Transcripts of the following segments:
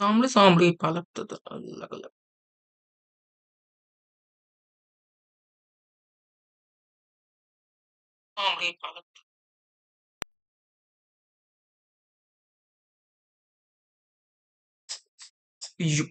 सांभळी सांभळी पालक अलग अलग सांभळी पालक यू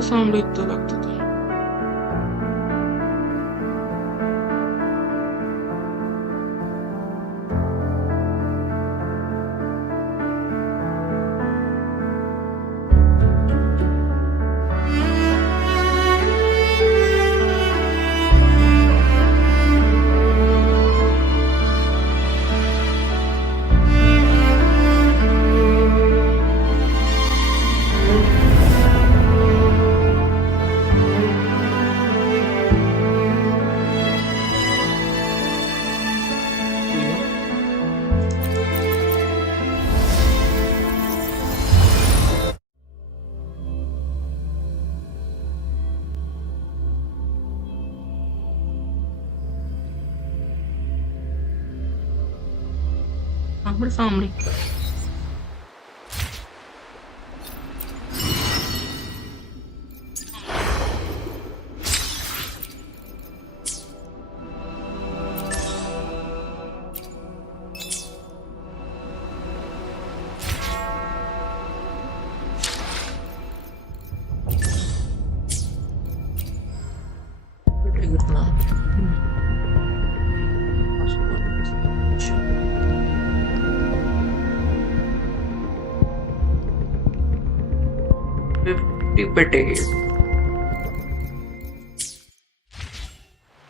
सांभळी सांभळी तो लागतं ते सांभळी सांभळी घेतला petty.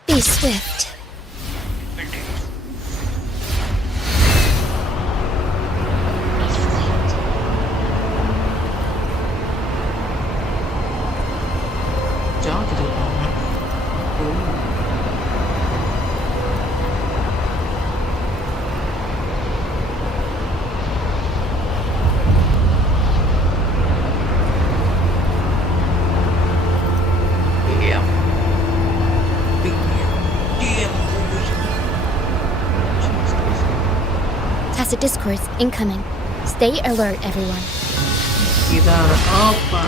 Be swift. Tacit discourse incoming. Stay alert, everyone. Kita apa?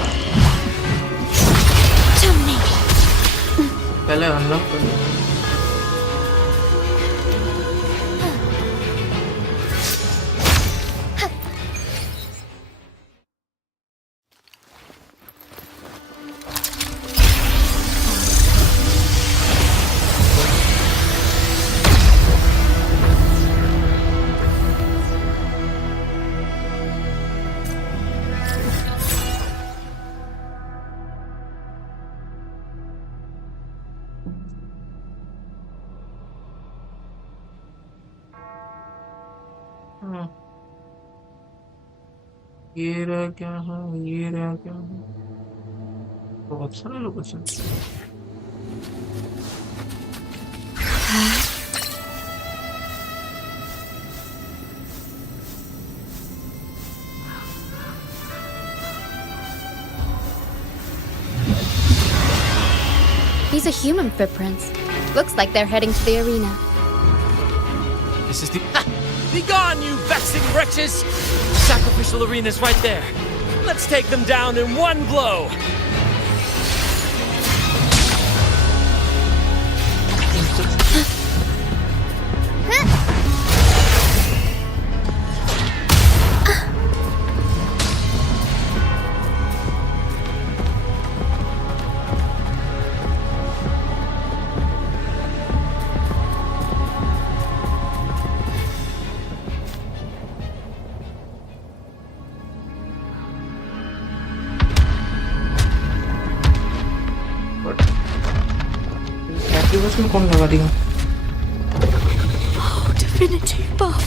Dominate. पहले अनलॉक कर लो। हाँ, ये रहा क्या है, ये रहा क्या है, बहुत सारे location. These are human footprints. Looks like they're heading to the arena. This is the... Ha! Be gone, you vexing wretches! Sacrificial arena's right there. Let's take them down in one blow! में कौन लगा दिया? Oh, divinity buff,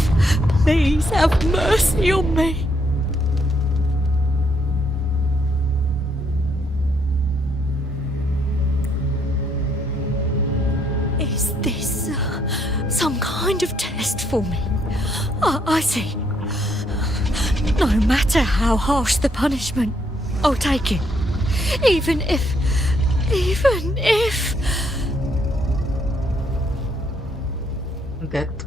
please have mercy on me. Is this some kind of test for me? I see. No matter how harsh the punishment, I'll take it. Even if... Death.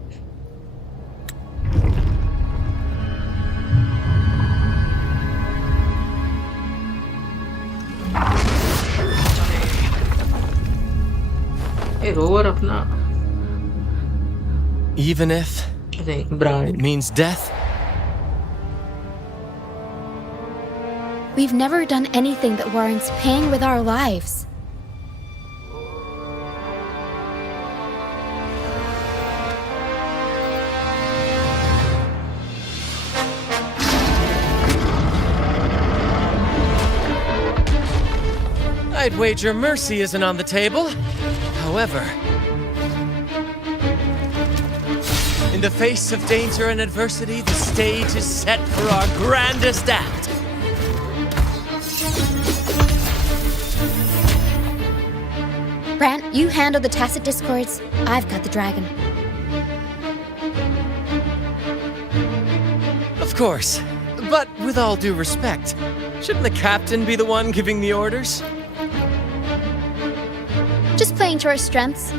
Hey, rover अपना. Even if brand. it means death? We've never done anything that warrants paying with our lives. I'd wager mercy isn't on the table. However, in the face of danger and adversity, the stage is set for our grandest act. Brant, you handle the tacit discords. I've got the dragon. Of course, but with all due respect, shouldn't the captain be the one giving the orders? Just playing to our strengths.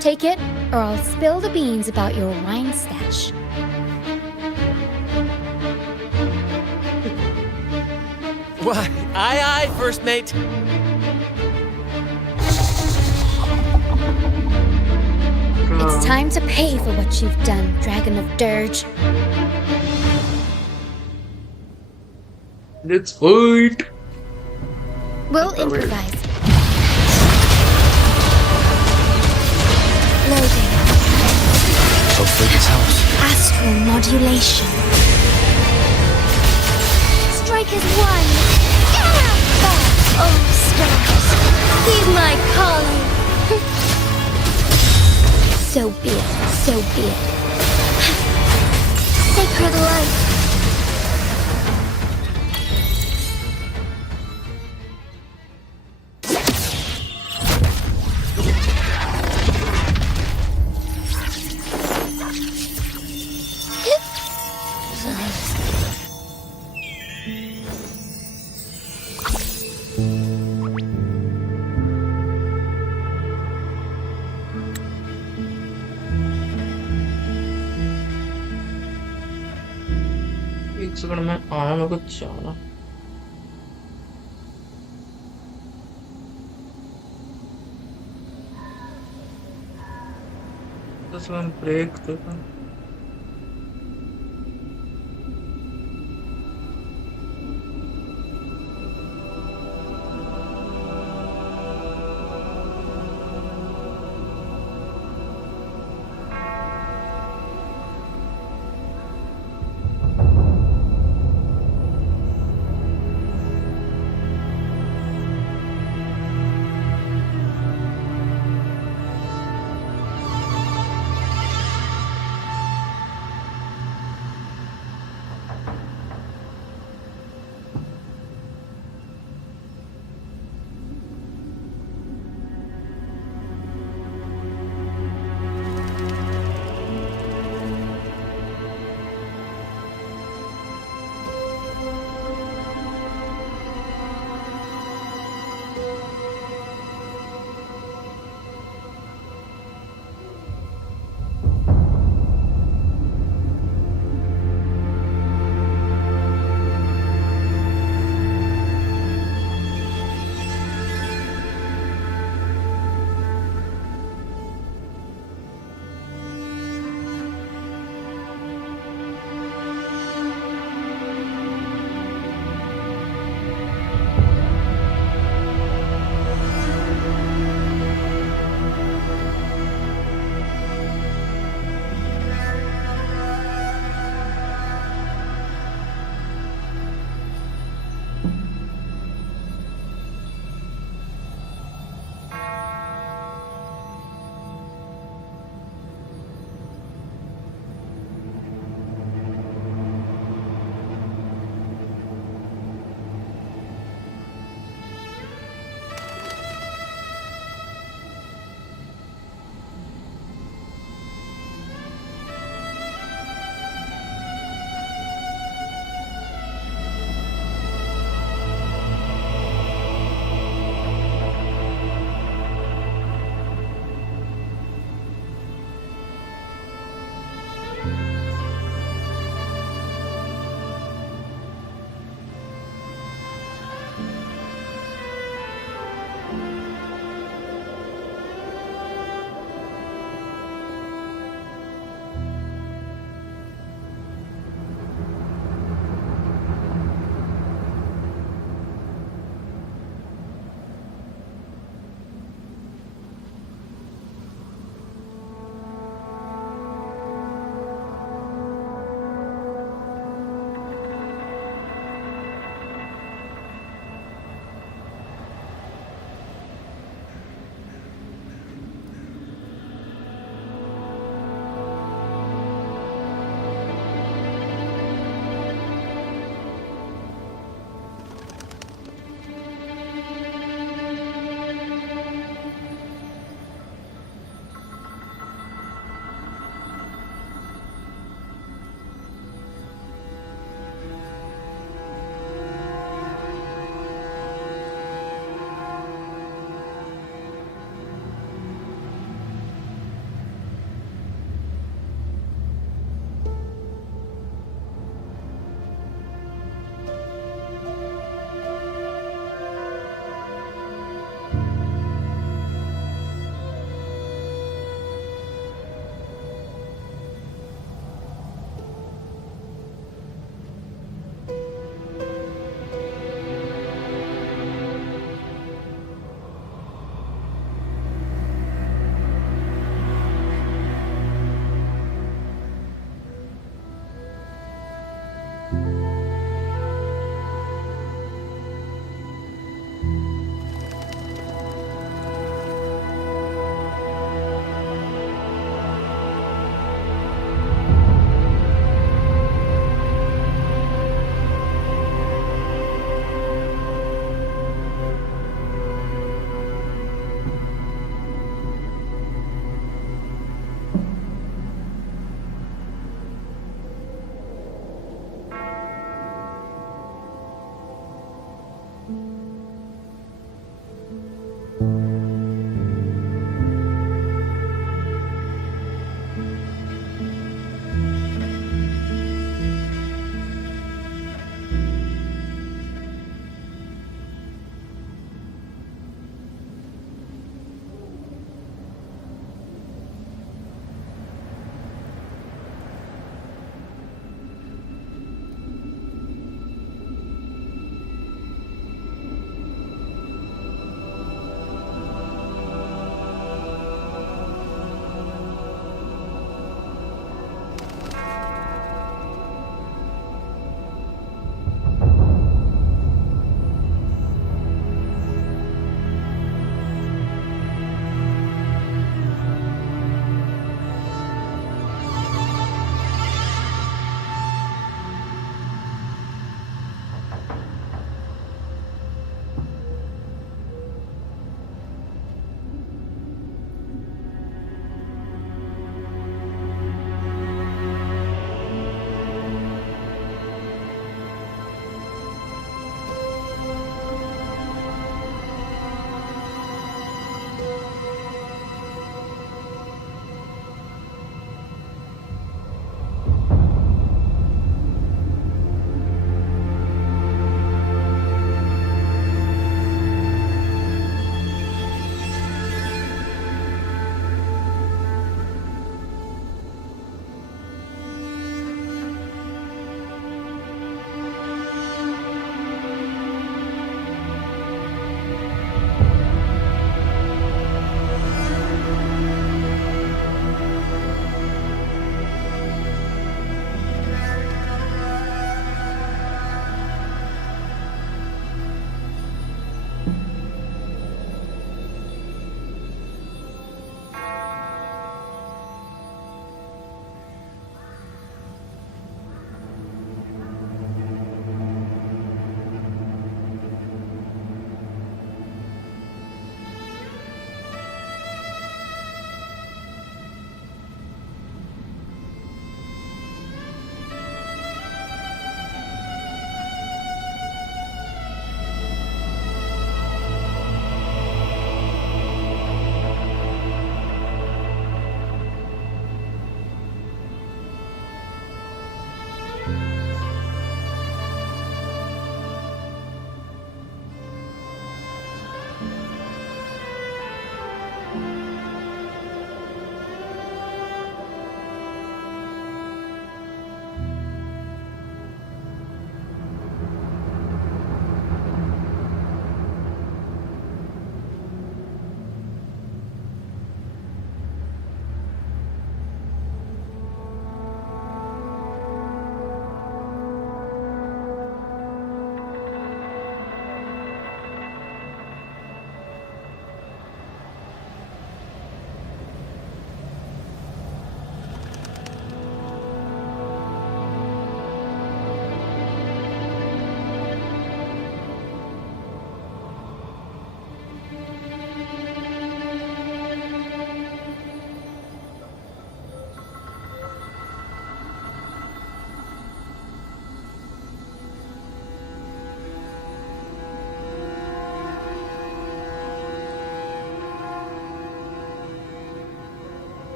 Take it, or I'll spill the beans about your wine stash. Why, aye, first mate. It's time to pay for what you've done, Dragon of Dirge. Let's fight. We'll improvise. Loading. Hopefully this helps. Astral modulation. Strike as one. Oh, stars. Heed my calling. So be it. So be it. Sacred light. एक second में आया मेरे को चाहना. terus kan break tuh kan.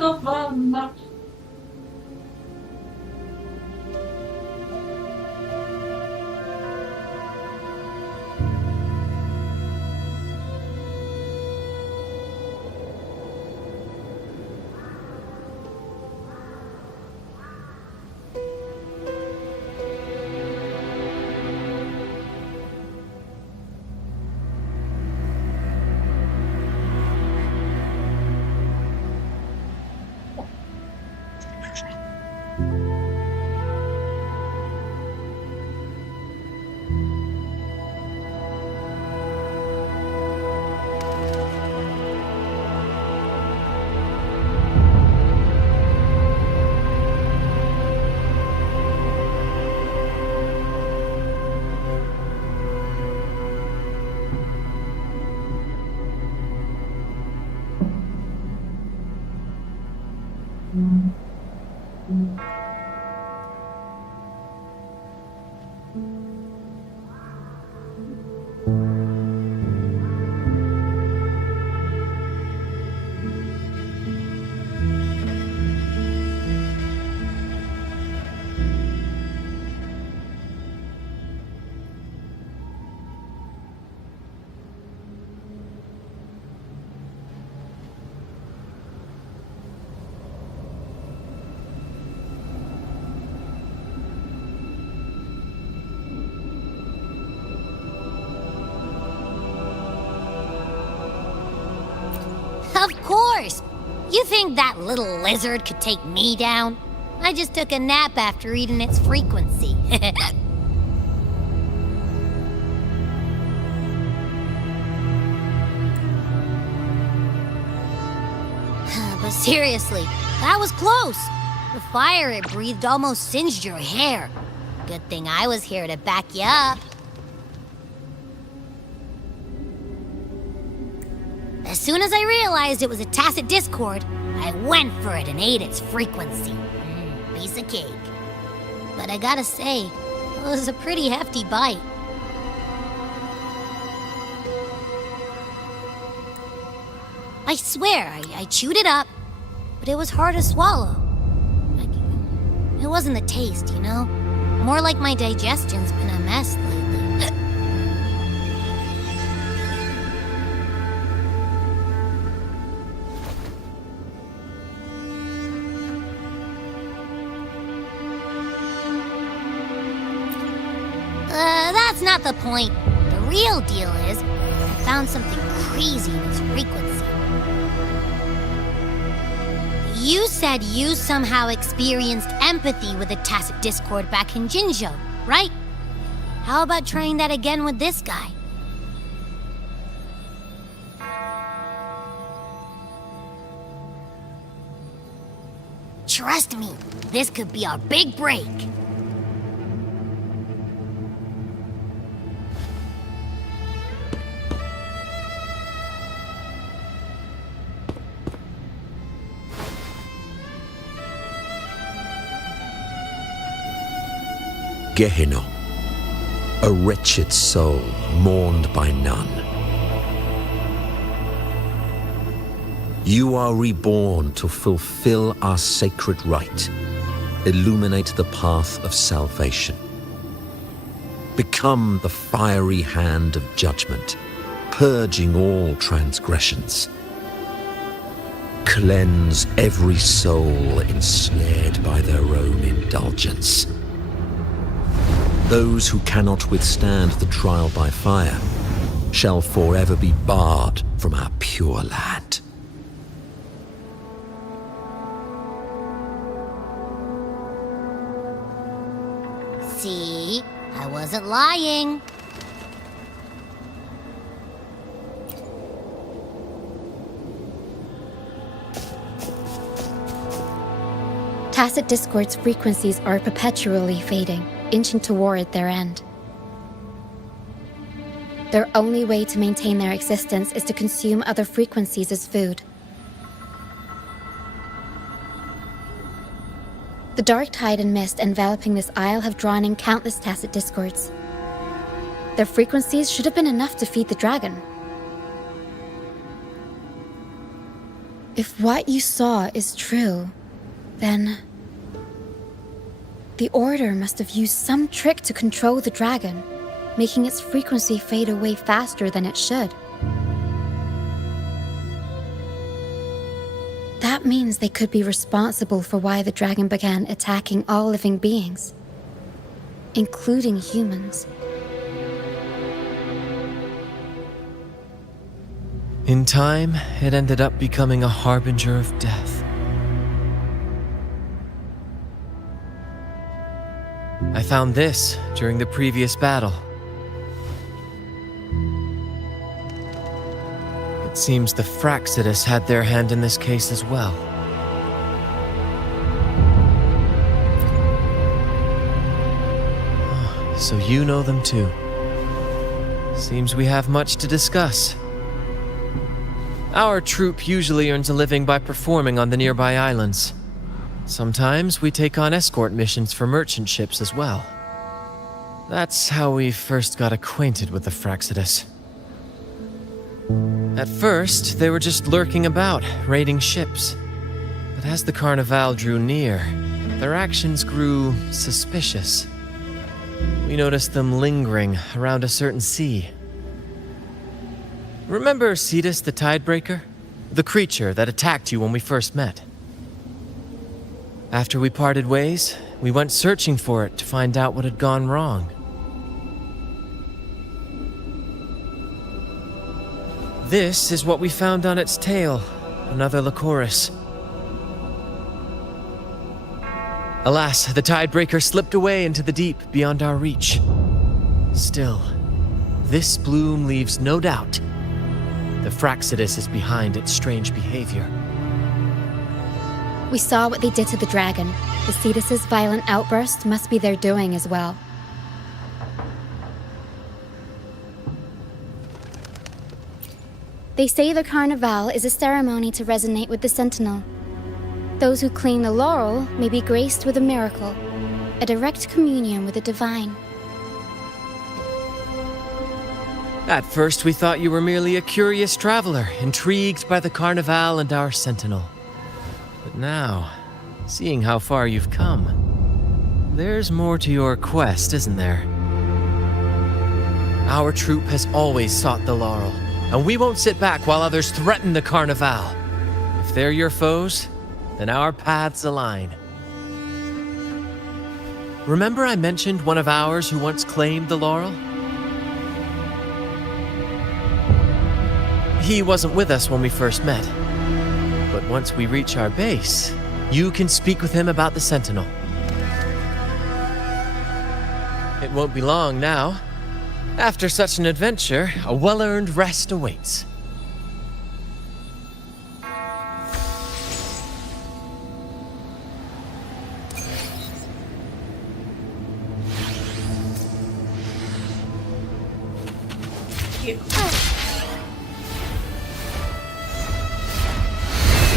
the fun. Of course! You think that little lizard could take me down? I just took a nap after eating its frequency. But seriously, that was close. The fire it breathed almost singed your hair. Good thing I was here to back you up. As soon as I realized it was a tacit discord, I went for it and ate its frequency. Piece of cake. But I gotta say, it was a pretty hefty bite. I swear, I chewed it up, but it was hard to swallow. It wasn't the taste, you know? More like my digestion's been a mess lately. That's not the point. The real deal is, I found something crazy in its frequency. You said you somehow experienced empathy with the tacit discord back in Jinzhou, right? How about trying that again with this guy? Trust me, this could be our big break. Gehenna, a wretched soul mourned by none. You are reborn to fulfill our sacred rite, illuminate the path of salvation. Become the fiery hand of judgment, purging all transgressions. Cleanse every soul ensnared by their own indulgence. Those who cannot withstand the trial by fire shall forever be barred from our pure land. See? I wasn't lying. Tacit discord's frequencies are perpetually fading, inching toward their end. Their only way to maintain their existence is to consume other frequencies as food. The dark tide and mist enveloping this isle have drawn in countless tacit discords. Their frequencies should have been enough to feed the dragon. If what you saw is true, then the Order must have used some trick to control the dragon, making its frequency fade away faster than it should. That means they could be responsible for why the dragon began attacking all living beings, including humans. In time, it ended up becoming a harbinger of death. I found this during the previous battle. It seems the Fraxidus had their hand in this case as well. So you know them too. Seems we have much to discuss. Our troop usually earns a living by performing on the nearby islands. Sometimes we take on escort missions for merchant ships as well. That's how we first got acquainted with the Fraxidus. At first, they were just lurking about, raiding ships. But as the Carnival drew near, their actions grew suspicious. We noticed them lingering around a certain sea. Remember Cetus the Tidebreaker? The creature that attacked you when we first met? After we parted ways, we went searching for it to find out what had gone wrong. This is what we found on its tail, another Lycoris. Alas, the Tidebreaker slipped away into the deep beyond our reach. Still, this bloom leaves no doubt. The Fraxidus is behind its strange behavior. We saw what they did to the dragon. The Cetus's violent outburst must be their doing as well. They say the Carnival is a ceremony to resonate with the Sentinel. Those who claim the laurel may be graced with a miracle, a direct communion with the divine. At first, we thought you were merely a curious traveler, intrigued by the Carnival and our Sentinel. But now, seeing how far you've come, there's more to your quest, isn't there? Our troop has always sought the laurel, and we won't sit back while others threaten the Carnival. If they're your foes, then our paths align. Remember I mentioned one of ours who once claimed the laurel? He wasn't with us when we first met. But once we reach our base, you can speak with him about the Sentinel. It won't be long now. After such an adventure, a well-earned rest awaits.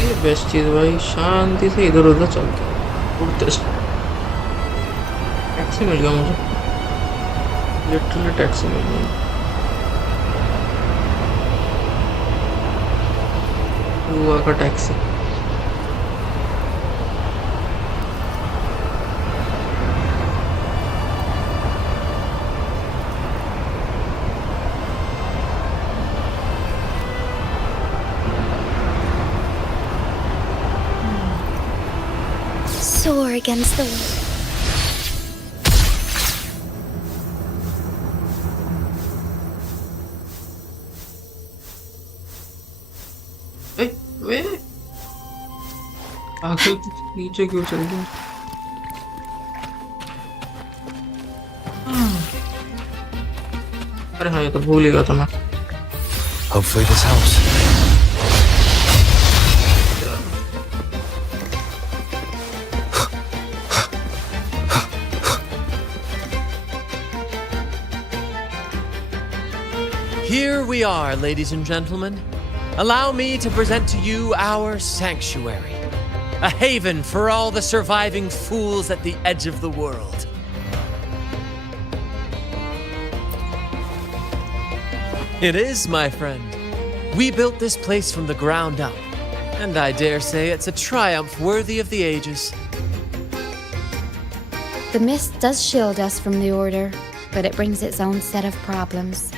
ये best चीज भाई शांति से इधर उधर चलते उड़ते taxi मिल गया मुझे लिटरली टैक्सी मिल गई हुआ का taxi Soar against the wind. वे आगे नीचे क्यों चल गए अरे हाँ ये तो भूल ही गया था मैं Hopefully this helps. Here we are, ladies and gentlemen. Allow me to present to you our sanctuary, a haven for all the surviving fools at the edge of the world. It is, my friend. We built this place from the ground up, And I dare say it's a triumph worthy of the ages. The mist does shield us from the Order, but it brings its own set of problems.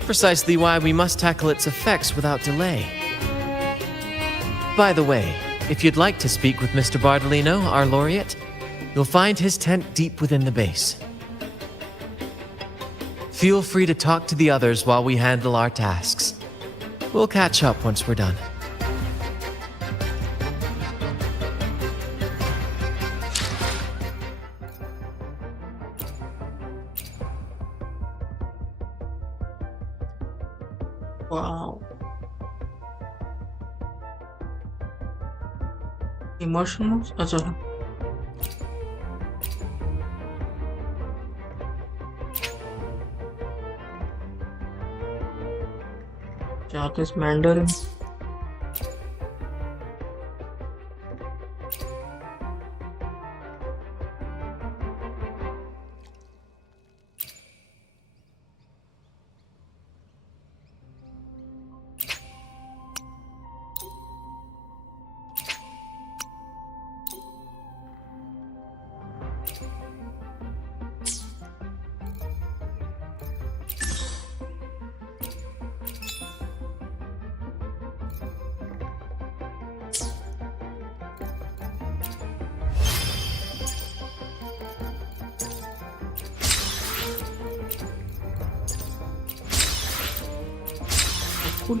Precisely why we must tackle its effects without delay. By the way, if you'd like to speak with Mr. Bardolino, our laureate, you'll find his tent deep within the base. Feel free to talk to the others while we handle our tasks. We'll catch up once we're done. Wow. Emotions? अच्छा Japanese Mandarin. Cool.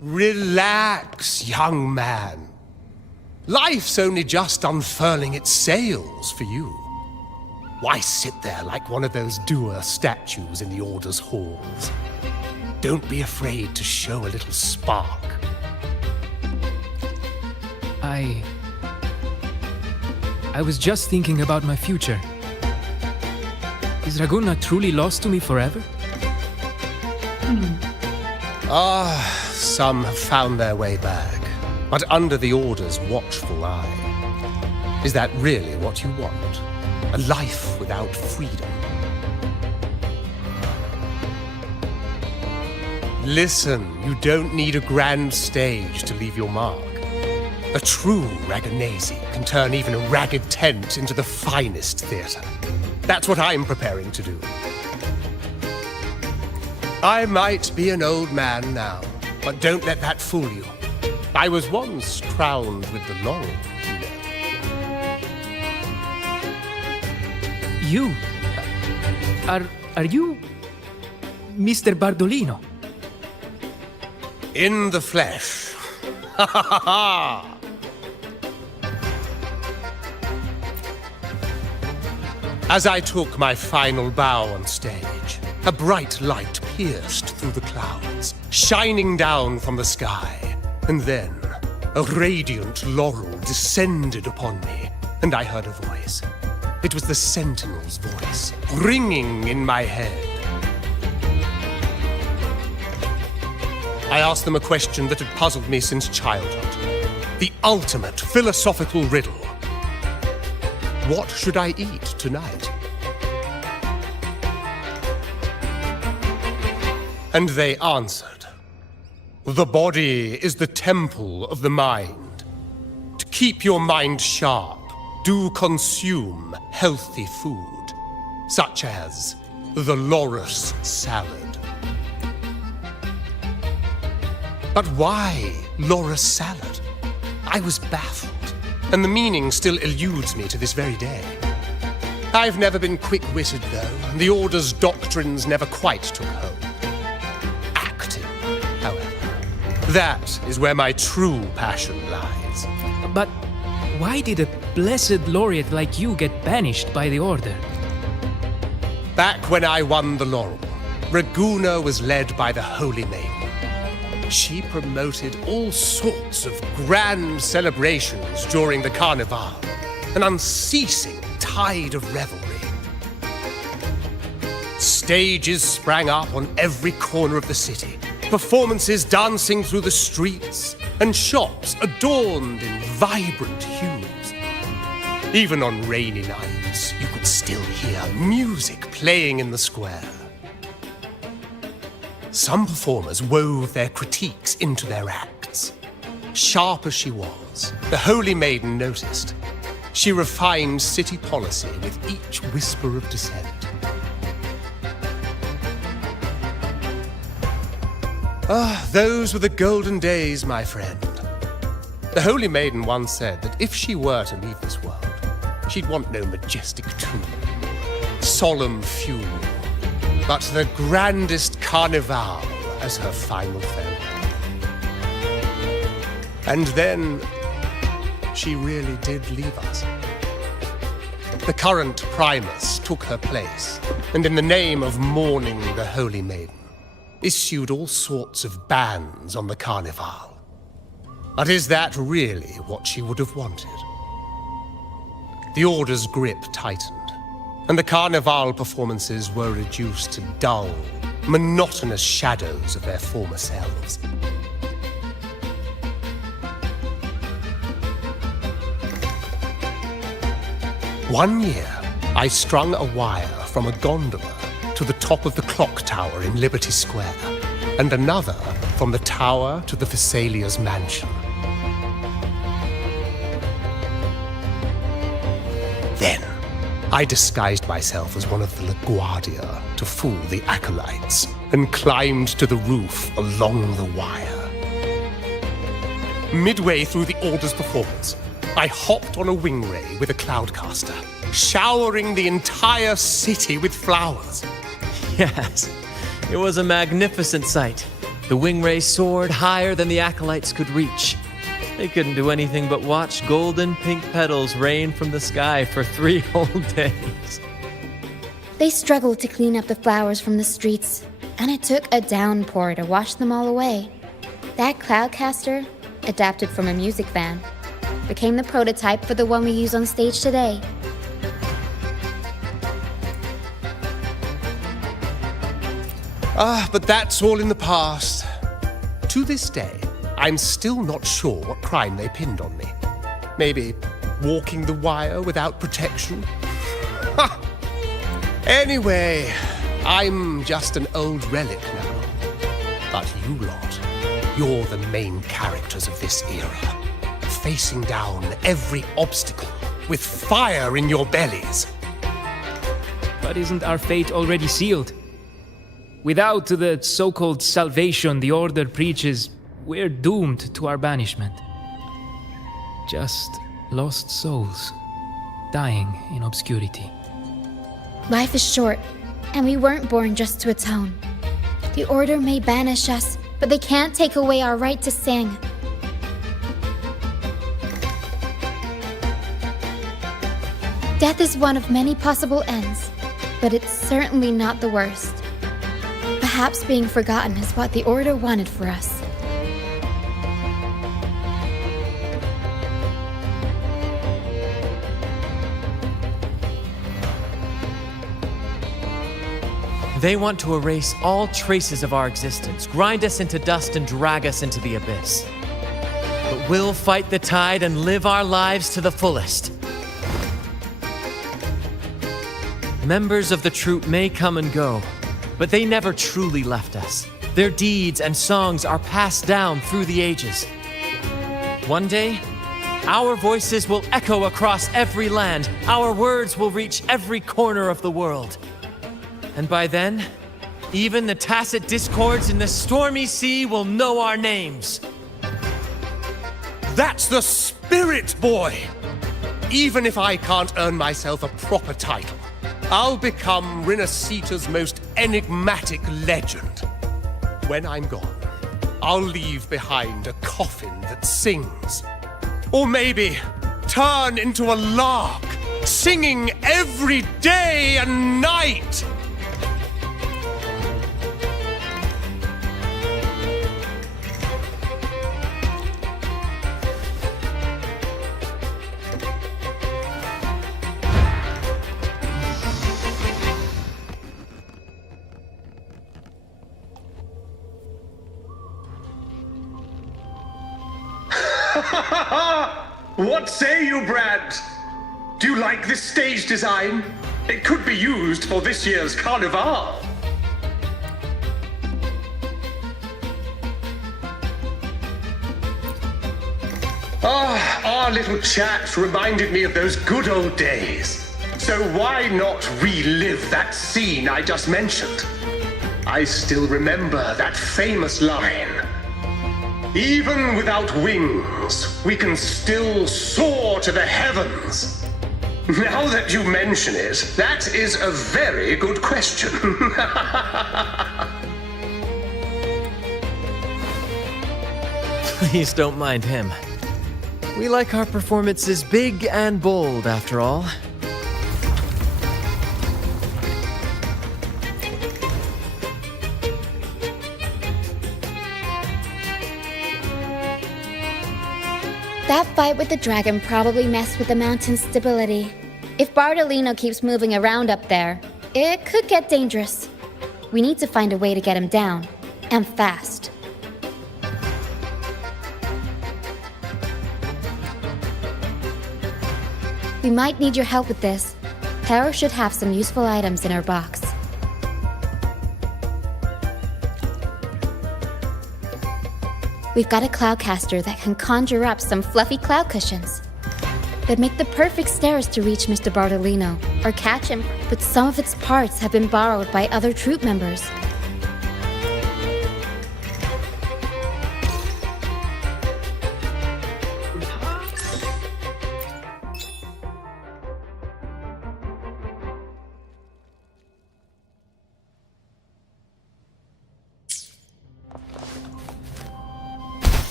Relax, young man. Life's only just unfurling its sails for you. Why sit there like one of those dour statues in the Order's halls? Don't be afraid to show a little spark. I was just thinking about my future. Is Raguna truly lost to me forever? Some have found their way back, but under the Order's watchful eye. Is that really what you want? A life without freedom? Listen, you don't need a grand stage to leave your mark. A true Ragganese can turn even a ragged tent into the finest theatre. That's what I'm preparing to do. I might be an old man now, but don't let that fool you. I was once crowned with the laurel, you know. You? Are you Mr. Bardolino? In the flesh. Ha ha ha ha! As I took my final bow on stage, a bright light pierced through the clouds, shining down from the sky. And then, a radiant laurel descended upon me, and I heard a voice. It was the Sentinel's voice, ringing in my head. I asked them a question that had puzzled me since childhood. The ultimate philosophical riddle. what should I eat tonight? And they answered, the body is the temple of the mind. To keep your mind sharp, do consume healthy food, such as the loris salad. But why loris salad? I was baffled, and the meaning still eludes me to this very day. I've never been quick-witted, though, and the Order's doctrines never quite took hold. Acting, however, that is where my true passion lies. But why did a blessed laureate like you get banished by the Order? Back when I won the laurel, Raguna was led by the Holy Maiden. She promoted all sorts of grand celebrations during the Carnival, an unceasing tide of revelry. Stages sprang up on every corner of the city, performances dancing through the streets, and shops adorned in vibrant hues. Even on rainy nights, you could still hear music playing in the square. Some performers wove their critiques into their acts. Sharp as she was, the Holy Maiden noticed. She refined city policy with each whisper of dissent. Ah, those were the golden days, my friend. The Holy Maiden once said that if she were to leave this world, she'd want no majestic tomb, solemn funeral, but the grandest carnival as her final farewell. And then, she really did leave us. The current Primus took her place, and in the name of mourning the Holy Maiden, issued all sorts of bans on the carnival. But is that really what she would have wanted? The Order's grip tightened, and the Carnival performances were reduced to dull, monotonous shadows of their former selves. One year, I strung a wire from a gondola to the top of the clock tower in Liberty Square, and another from the tower to the Thessalia's mansion. Then, I disguised myself as one of the LaGuardia to fool the acolytes, and climbed to the roof along the wire. Midway through the Order's performance, I hopped on a wing ray with a cloudcaster, showering the entire city with flowers. Yes, it was a magnificent sight. The wingray soared higher than the acolytes could reach. They couldn't do anything but watch golden pink petals rain from the sky for 3 whole days. They struggled to clean up the flowers from the streets, and it took a downpour to wash them all away. That cloudcaster, adapted from a music van, became the prototype for the one we use on stage today. Ah, but that's all in the past. To this day, I'm still not sure what crime they pinned on me. Maybe walking the wire without protection? Ha! Anyway, I'm just an old relic now. But you lot, you're the main characters of this era, facing down every obstacle with fire in your bellies. But isn't our fate already sealed? Without the so-called salvation the Order preaches, we're doomed to our banishment. Just lost souls, dying in obscurity. Life is short, and we weren't born just to atone. The Order may banish us, but they can't take away our right to sing. Death is one of many possible ends, but it's certainly not the worst. Perhaps being forgotten is what the Order wanted for us. They want to erase all traces of our existence, grind us into dust and drag us into the abyss. But we'll fight the tide and live our lives to the fullest. Members of the troupe may come and go, but they never truly left us. Their deeds and songs are passed down through the ages. One day, our voices will echo across every land. Our words will reach every corner of the world. And by then, even the tacit discords in the stormy sea will know our names. That's the spirit, boy! Even if I can't earn myself a proper title, I'll become Rinacita's most enigmatic legend. When I'm gone, I'll leave behind a coffin that sings. Or maybe turn into a lark, singing every day and night! What say you, Brad? Do you like this stage design? It could be used for this year's carnival. Our little chat reminded me of those good old days. So why not relive that scene I just mentioned? I still remember that famous line. Even without wings, we can still soar to the heavens. Now that you mention it, that is a very good question. Please don't mind him. We like our performances big and bold, after all. That fight with the dragon probably messed with the mountain's stability. If Bardolino keeps moving around up there, it could get dangerous. We need to find a way to get him down, and fast. We might need your help with this. Hera should have some useful items in her box. We've got a cloudcaster that can conjure up some fluffy cloud cushions. They'd make the perfect stairs to reach Mr. Bardolino, or catch him, but some of its parts have been borrowed by other troop members.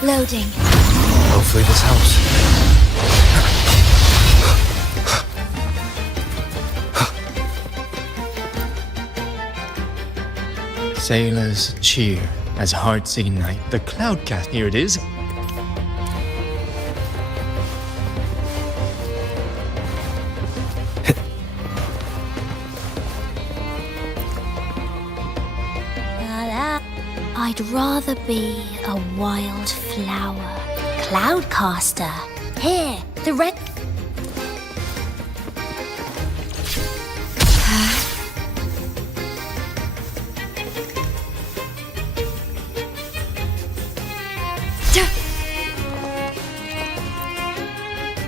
Loading. Hopefully this helps. Sailors cheer as hearts ignite. The Cloudcast, here it is. I'd rather be a wildflower. Cloudcaster. Here, the red...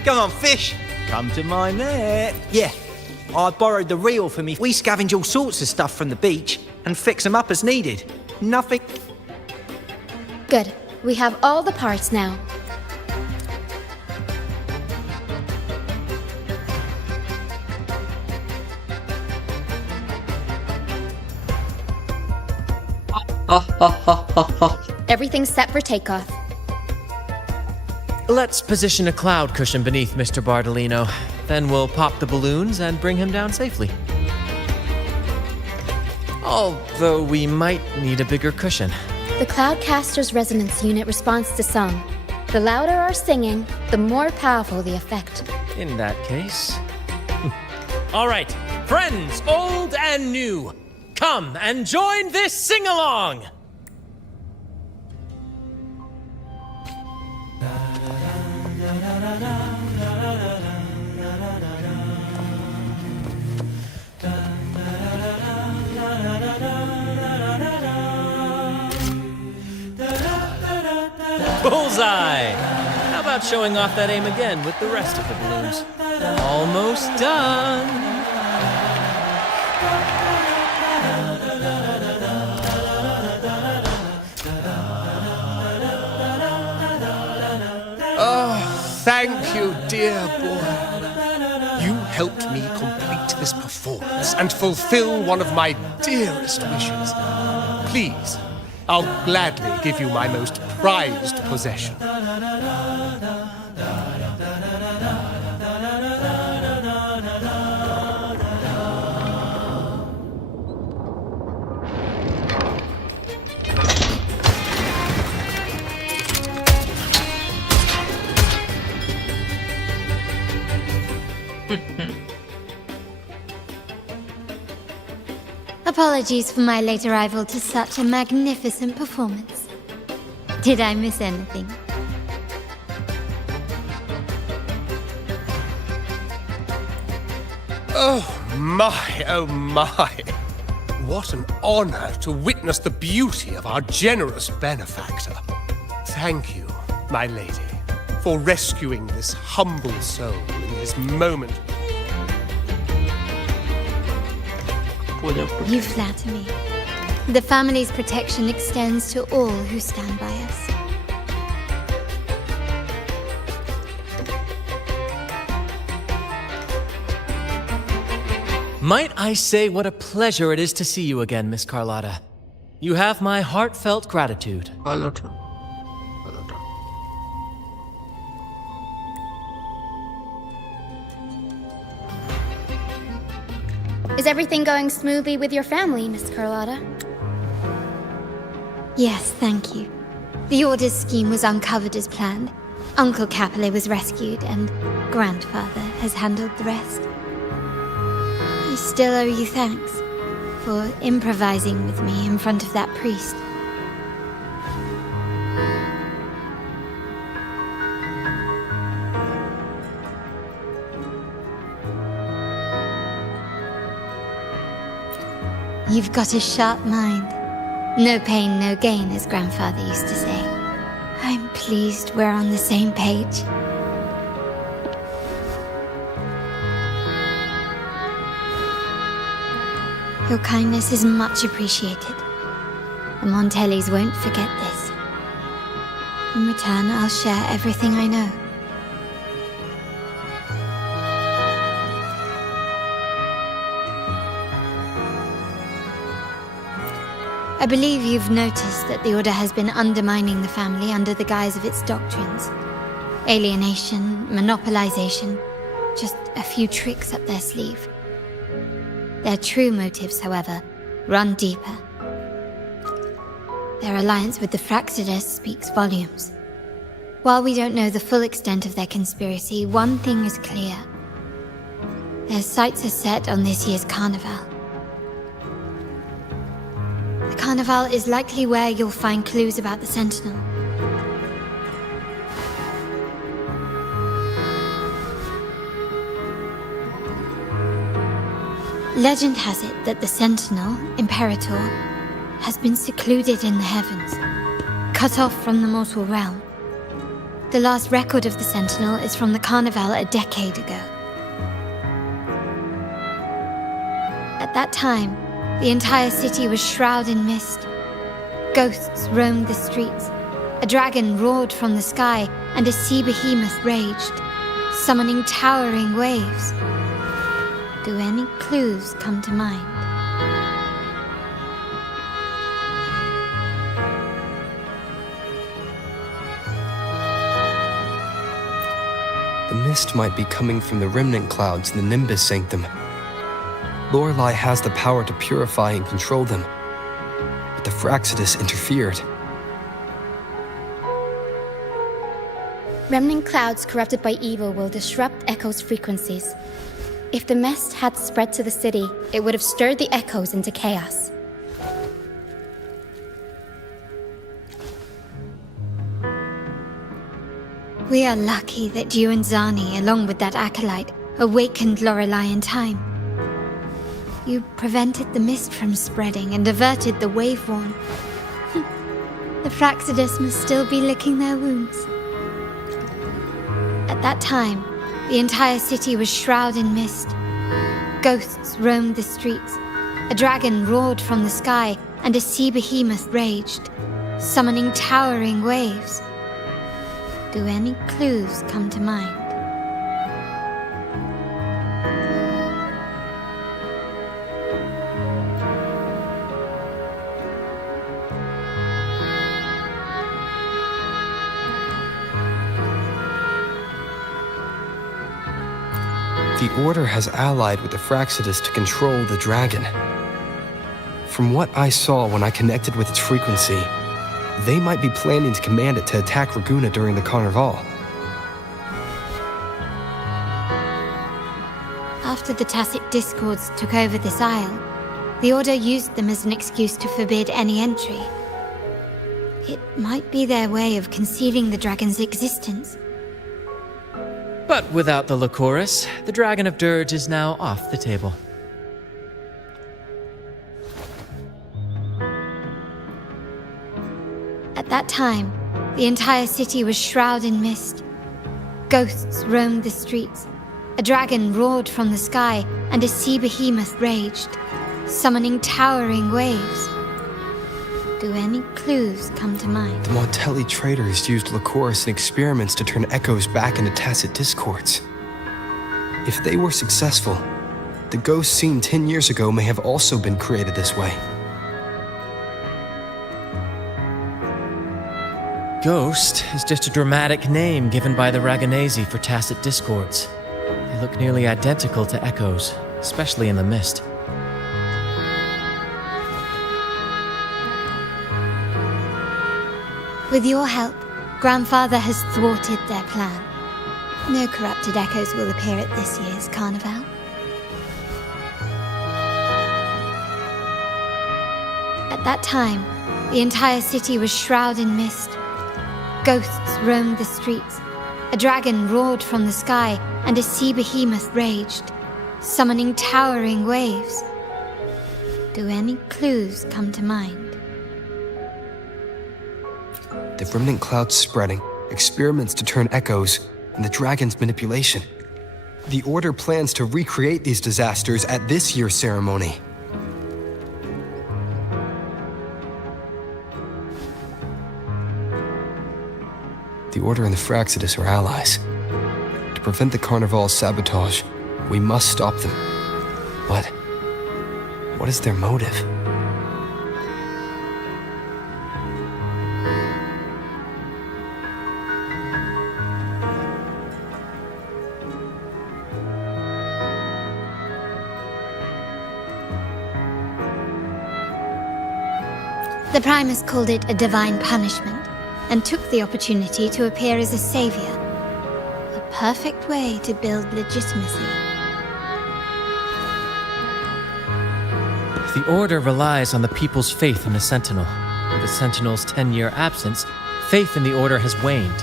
Come on, fish. Come to my net. Yeah, I borrowed the reel for me. We scavenge all sorts of stuff from the beach and fix them up as needed. Nothing... Good. We have all the parts now. Everything's set for takeoff. Let's position a cloud cushion beneath Mr. Bardolino. Then we'll pop the balloons and bring him down safely. Although we might need a bigger cushion. The Cloudcaster's resonance unit responds to song. The louder our singing, the more powerful the effect. In that case... All right, friends, old and new. Come and join this sing-along! Bullseye! How about showing off that aim again with the rest of the balloons? Almost done! Thank you, dear boy. You helped me complete this performance and fulfill one of my dearest wishes. Please, I'll gladly give you my most prized possession. Apologies for my late arrival to such a magnificent performance. Did I miss anything? Oh my. What an honor to witness the beauty of our generous benefactor. Thank you, my lady, for rescuing this humble soul in this moment. You flatter me. The family's protection extends to all who stand by us. Might I say what a pleasure it is to see you again, Miss Carlotta. You have my heartfelt gratitude. Carlotte. Is everything going smoothly with your family, Miss Carlotta? Yes, thank you. The Order's scheme was uncovered as planned. Uncle Capulet was rescued, and Grandfather has handled the rest. I still owe you thanks for improvising with me in front of that priest. You've got a sharp mind. No pain, no gain, as Grandfather used to say. I'm pleased we're on the same page. Your kindness is much appreciated. The Montellis won't forget this. In return, I'll share everything I know. I believe you've noticed that the Order has been undermining the family under the guise of its doctrines. Alienation, monopolization, just a few tricks up their sleeve. Their true motives, however, run deeper. Their alliance with the Fraxidus speaks volumes. While we don't know the full extent of their conspiracy, one thing is clear. Their sights are set on this year's carnival. The carnival is likely where you'll find clues about the Sentinel. Legend has it that the Sentinel, Imperator, has been secluded in the heavens, cut off from the mortal realm. The last record of the Sentinel is from the carnival a decade ago. At that time, the entire city was shrouded in mist. Ghosts roamed the streets. A dragon roared from the sky, and a sea behemoth raged, summoning towering waves. Do any clues come to mind? The mist might be coming from the remnant clouds in the Nimbus Sanctum. Lorelei has the power to purify and control them, but the Fraxidus interfered. Remnant clouds corrupted by evil will disrupt Echo's frequencies. If the mist had spread to the city, it would have stirred the Echoes into chaos. We are lucky that you and Zani, along with that acolyte, awakened Lorelei in time. You prevented the mist from spreading and averted the wave-worn. The Fraxidus must still be licking their wounds. At that time, the entire city was shrouded in mist. Ghosts roamed the streets. A dragon roared from the sky, and a sea behemoth raged, summoning towering waves. Do any clues come to mind? The Order has allied with the Fraxidus to control the dragon. From what I saw when I connected with its frequency, they might be planning to command it to attack Raguna during the Carnival. After the Tacit Discords took over this isle, the Order used them as an excuse to forbid any entry. It might be their way of concealing the dragon's existence. But without the Lycoris, the Dragon of Dirge is now off the table. At that time, the entire city was shrouded in mist. Ghosts roamed the streets. A dragon roared from the sky, and a sea behemoth raged, summoning towering waves. Do any clues come to mind? The Montelli traders used Lycoris in experiments to turn echoes back into Tacit Discords. If they were successful, the ghosts seen 10 years ago may have also been created this way. Ghost is just a dramatic name given by the Ragonesi for Tacit Discords. They look nearly identical to echoes, especially in the mist. With your help, Grandfather has thwarted their plan. No corrupted echoes will appear at this year's Carnival. At that time, the entire city was shrouded in mist. Ghosts roamed the streets. A dragon roared from the sky, and a sea behemoth raged, summoning towering waves. Do any clues come to mind? The remnant clouds spreading, experiments to turn echoes, and the dragon's manipulation. The Order plans to recreate these disasters at this year's ceremony. The Order and the Fraxidus are allies. To prevent the Carnival's sabotage, we must stop them. But what is their motive? The Primus called it a divine punishment, and took the opportunity to appear as a savior. A perfect way to build legitimacy. The Order relies on the people's faith in the Sentinel. With the Sentinel's 10-year absence, faith in the Order has waned.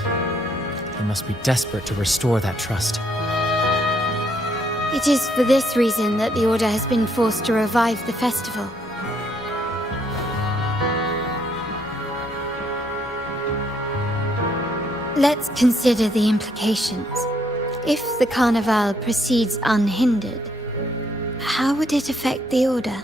They must be desperate to restore that trust. It is for this reason that the Order has been forced to revive the festival. Let's consider the implications. If the Carnival proceeds unhindered, how would it affect the Order?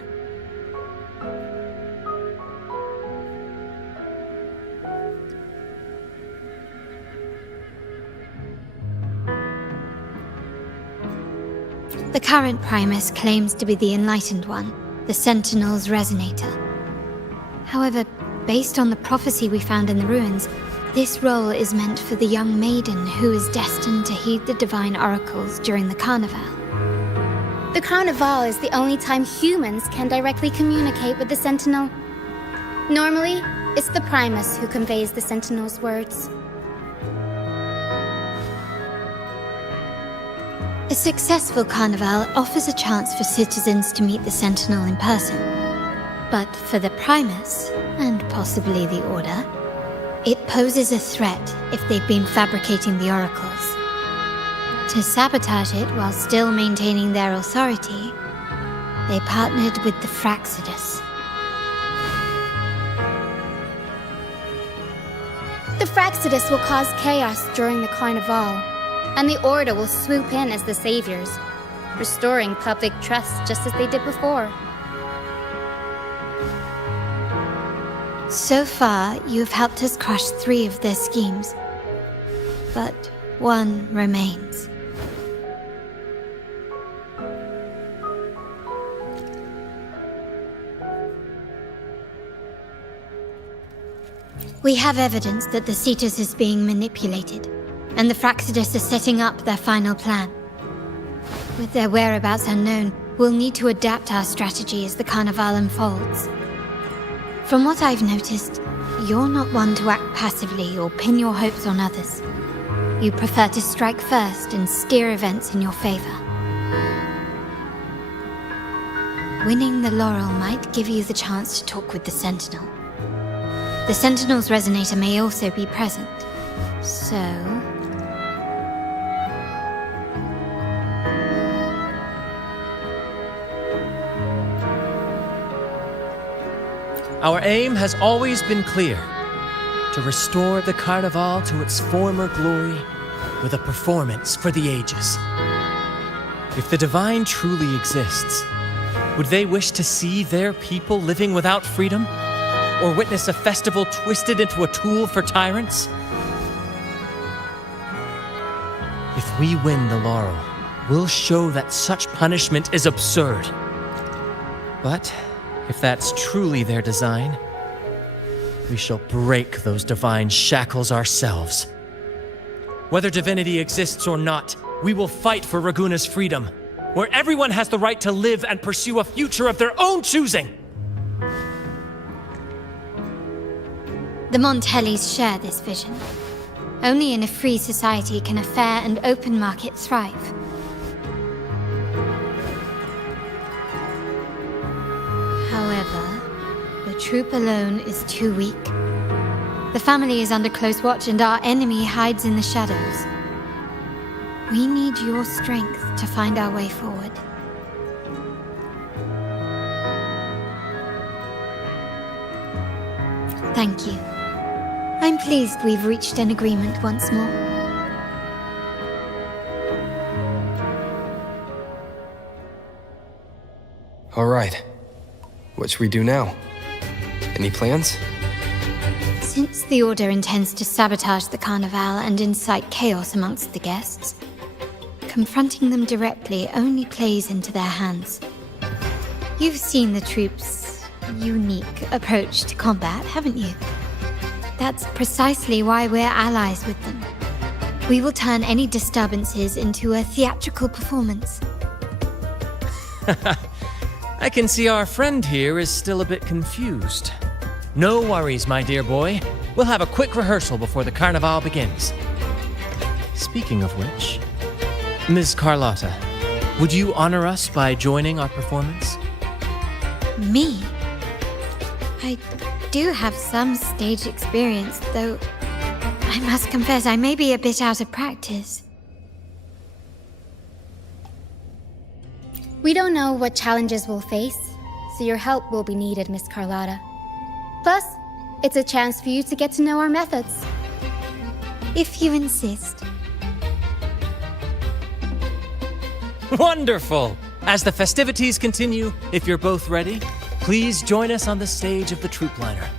The current Primus claims to be the Enlightened One, the Sentinel's Resonator. However, based on the prophecy we found in the ruins, this role is meant for the young maiden who is destined to heed the divine oracles during the Carnival. The Carnival is the only time humans can directly communicate with the Sentinel. Normally, it's the Primus who conveys the Sentinel's words. A successful Carnival offers a chance for citizens to meet the Sentinel in person. But for the Primus, and possibly the Order, It poses a threat if they've been fabricating the oracles. To sabotage it while still maintaining their authority, they partnered with the Fraxidus. The Fraxidus will cause chaos during the Carnival, and the Order will swoop in as the saviors, restoring public trust just as they did before. So far, you've helped us crush 3 of their schemes, but one remains. We have evidence that the Cetus is being manipulated, and the Fraxidus are setting up their final plan. With their whereabouts unknown, we'll need to adapt our strategy as the Carnival unfolds. From what I've noticed, you're not one to act passively or pin your hopes on others. You prefer to strike first and steer events in your favor. Winning the laurel might give you the chance to talk with the Sentinel. The Sentinel's resonator may also be present, so... Our aim has always been clear: to restore the Carnival to its former glory with a performance for the ages. If the Divine truly exists, would they wish to see their people living without freedom? Or witness a festival twisted into a tool for tyrants? If we win the laurel, we'll show that such punishment is absurd. But if that's truly their design, we shall break those divine shackles ourselves. Whether divinity exists or not, we will fight for Raguna's freedom, where everyone has the right to live and pursue a future of their own choosing. The Montellys share this vision. Only in a free society can a fair and open market thrive. However, the troop alone is too weak. The family is under close watch and our enemy hides in the shadows. We need your strength to find our way forward. Thank you. I'm pleased we've reached an agreement once more. All right. What should we do now? Any plans? Since the Order intends to sabotage the Carnival and incite chaos amongst the guests, confronting them directly only plays into their hands. You've seen the troops' unique approach to combat, haven't you? That's precisely why we're allies with them. We will turn any disturbances into a theatrical performance. I can see our friend here is still a bit confused. No worries, my dear boy. We'll have a quick rehearsal before the Carnival begins. Speaking of which, Ms. Carlotta, would you honor us by joining our performance? Me? I do have some stage experience, though I must confess I may be a bit out of practice. We don't know what challenges we'll face, so your help will be needed, Miss Carlotta. Plus, it's a chance for you to get to know our methods. If you insist. Wonderful! As the festivities continue, if you're both ready, please join us on the stage of the troop liner.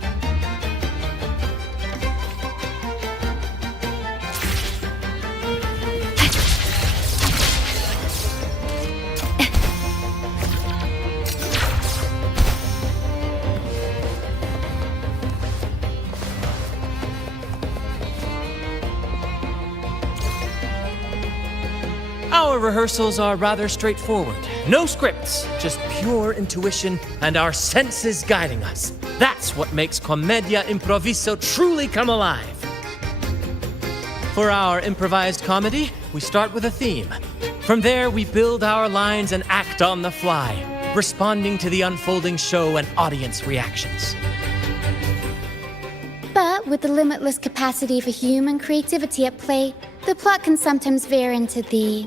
Our rehearsals are rather straightforward. No scripts, just pure intuition and our senses guiding us. That's what makes Commedia Improviso truly come alive. For our improvised comedy, we start with a theme. From there, we build our lines and act on the fly, responding to the unfolding show and audience reactions. But But with the limitless capacity for human creativity at play, the plot can sometimes veer into the,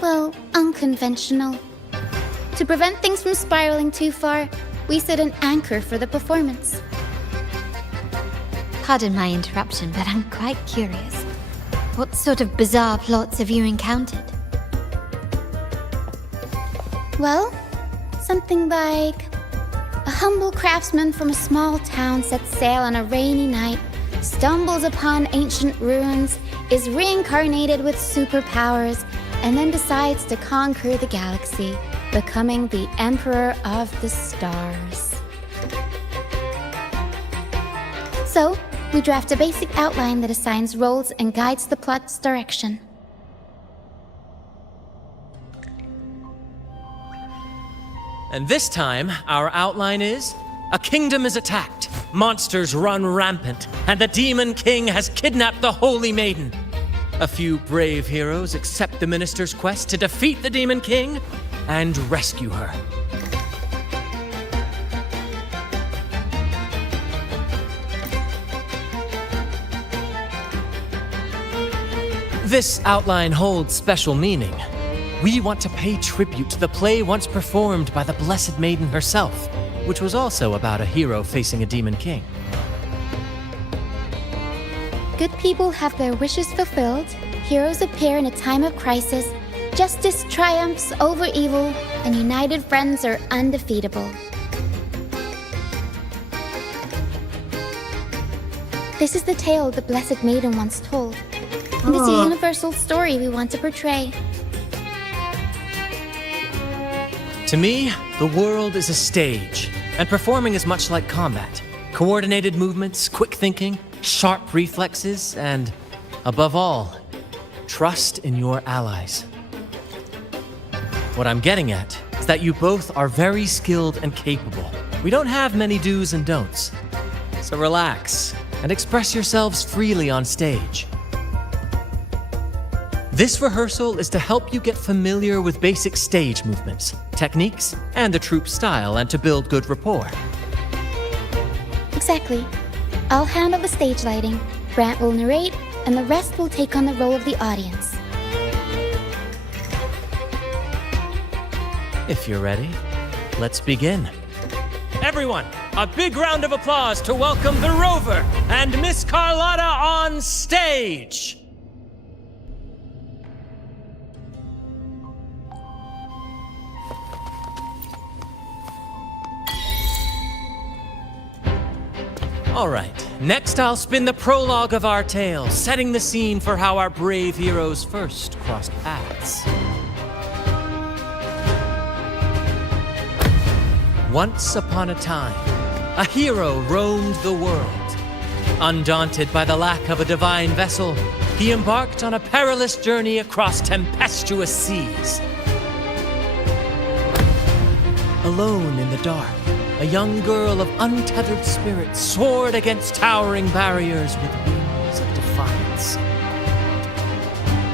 well, unconventional. To prevent things from spiraling too far, we set an anchor for the performance. Pardon my interruption, but I'm quite curious. What sort of bizarre plots have you encountered? Well, something like a humble craftsman from a small town sets sail on a rainy night, stumbles upon ancient ruins, is reincarnated with superpowers, and then decides to conquer the galaxy, becoming the Emperor of the Stars. So, we draft a basic outline that assigns roles and guides the plot's direction. And this time, our outline is: a kingdom is attacked, monsters run rampant, and the Demon King has kidnapped the Holy Maiden. A few brave heroes accept the minister's quest to defeat the Demon King and rescue her. This outline holds special meaning. We want to pay tribute to the play once performed by the Blessed Maiden herself, which was also about a hero facing a Demon King. Good people have their wishes fulfilled, heroes appear in a time of crisis, justice triumphs over evil, and united friends are undefeatable. This is the tale the Blessed Maiden once told, and it's a universal story we want to portray. To me, the world is a stage, and performing is much like combat. Coordinated movements, quick thinking, sharp reflexes, and, above all, trust in your allies. What I'm getting at is that you both are very skilled and capable. We don't have many do's and don'ts. So relax and express yourselves freely on stage. This rehearsal is to help you get familiar with basic stage movements, techniques, and the troupe style, and to build good rapport. Exactly. I'll handle the stage lighting, Brant will narrate, and the rest will take on the role of the audience. If you're ready, let's begin. Everyone, a big round of applause to welcome the Rover and Miss Carlotta on stage! All right, next I'll spin the prologue of our tale, setting the scene for how our brave heroes first crossed paths. Once upon a time, a hero roamed the world. Undaunted by the lack of a divine vessel, he embarked on a perilous journey across tempestuous seas. Alone in the dark, a young girl of untethered spirit soared against towering barriers with wings of defiance.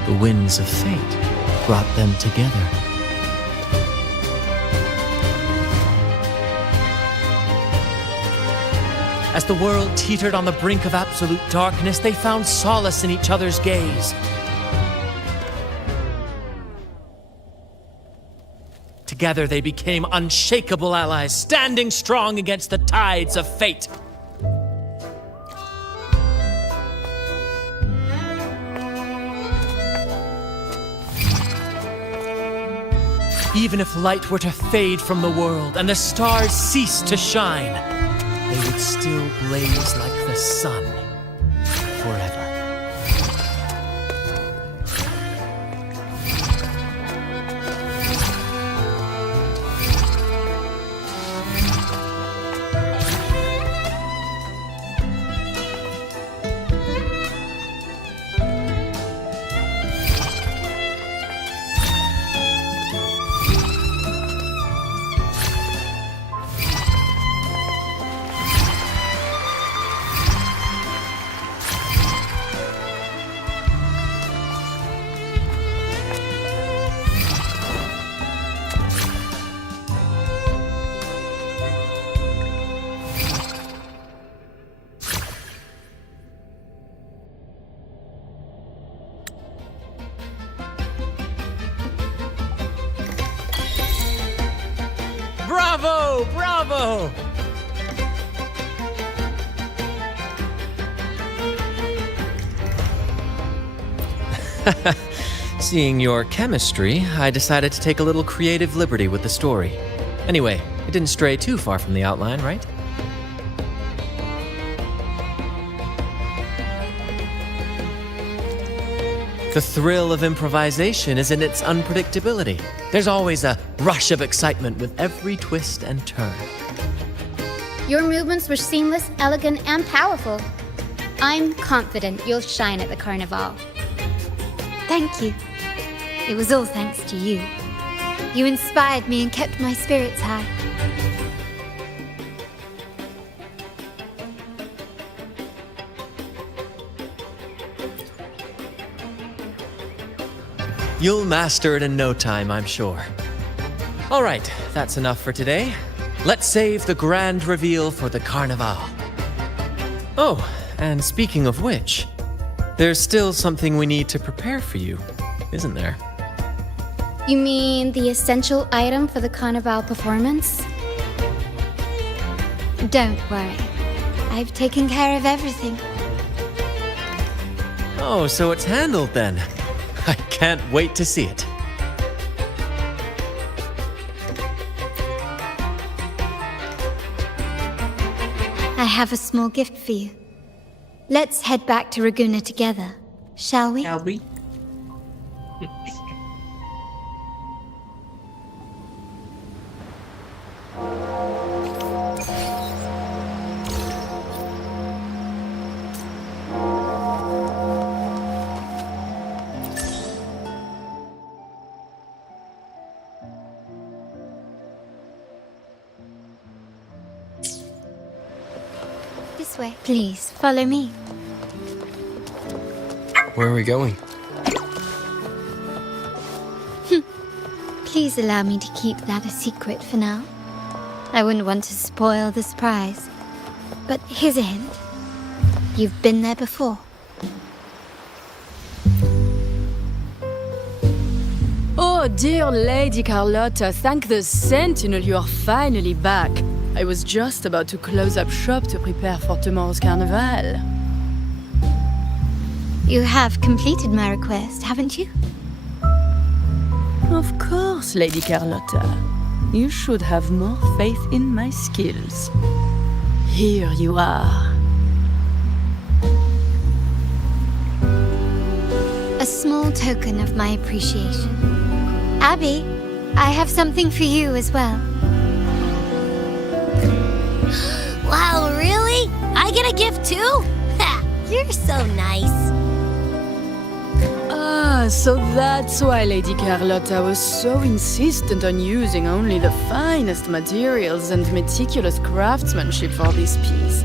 The winds of fate brought them together. As the world teetered on the brink of absolute darkness, they found solace in each other's gaze. Together they became unshakable allies, standing strong against the tides of fate. Even if light were to fade from the world and the stars cease to shine, they would still blaze like the sun forever. No! Seeing your chemistry, I decided to take a little creative liberty with the story. Anyway, it didn't stray too far from the outline, right? The thrill of improvisation is in its unpredictability. There's always a rush of excitement with every twist and turn. Your movements were seamless, elegant, and powerful. I'm confident you'll shine at the Carnival. Thank you. It was all thanks to you. You inspired me and kept my spirits high. You'll master it in no time, I'm sure. All right, that's enough for today. Let's save the grand reveal for the Carnival. Oh, and speaking of which, there's still something we need to prepare for you, isn't there? You mean the essential item for the Carnival performance? Don't worry. I've taken care of everything. Oh, so it's handled then. I can't wait to see it. I have a small gift for you. Let's head back to Raguna together, shall we? Shall we? This way. Please, follow me. Where are we going? Please allow me to keep that a secret for now. I wouldn't want to spoil the surprise. But here's a hint. You've been there before. Oh, dear Lady Carlotte, thank the Sentinel you are finally back. I was just about to close up shop to prepare for tomorrow's carnival. You have completed my request, haven't you? Of course, Lady Carlotte. You should have more faith in my skills. Here you are. A small token of my appreciation. Abby, I have something for you as well. Wow, really? I get a gift too? Ha! You're so nice. Ah, so that's why Lady Carlotte was so insistent on using only the finest materials and meticulous craftsmanship for this piece.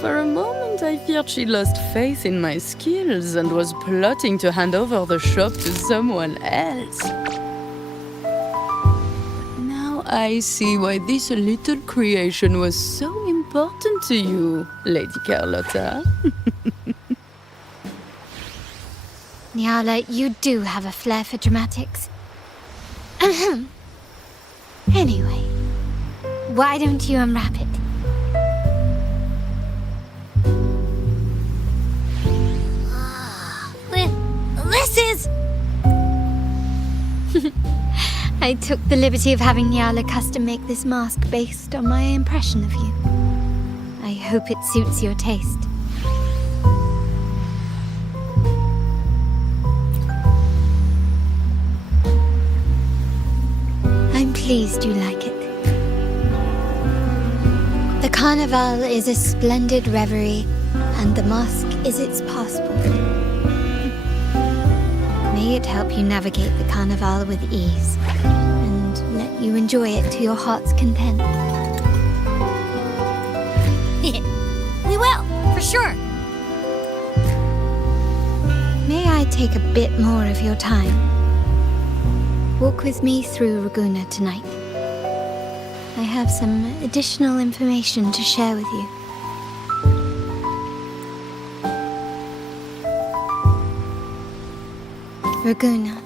For a moment, I feared she lost faith in my skills and was plotting to hand over the shop to someone else. Now I see why this little creation was so important to you, Lady Carlotte. Nyala, you do have a flair for dramatics. Anyway, why don't you unwrap it? This is... I took the liberty of having Nyala custom make this mask based on my impression of you. I hope it suits your taste. I'm pleased you like it. The Carnival is a splendid reverie, and the mask is its passport. May it help you navigate the Carnival with ease, and let you enjoy it to your heart's content. We will, for sure. May I take a bit more of your time? Walk with me through Raguna tonight. I have some additional information to share with you. Raguna.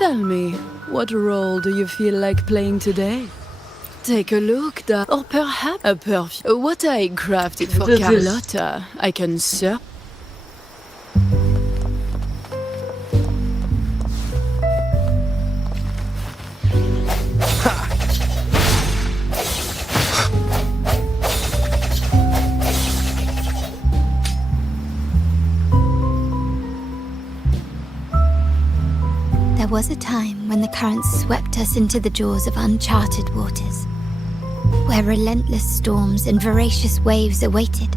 Tell me, what role do you feel like playing today? Take a look, or perhaps a perfume. What I crafted for What is this? Carlotte, I can serve. There was a time when the currents swept us into the jaws of uncharted waters, where relentless storms and voracious waves awaited.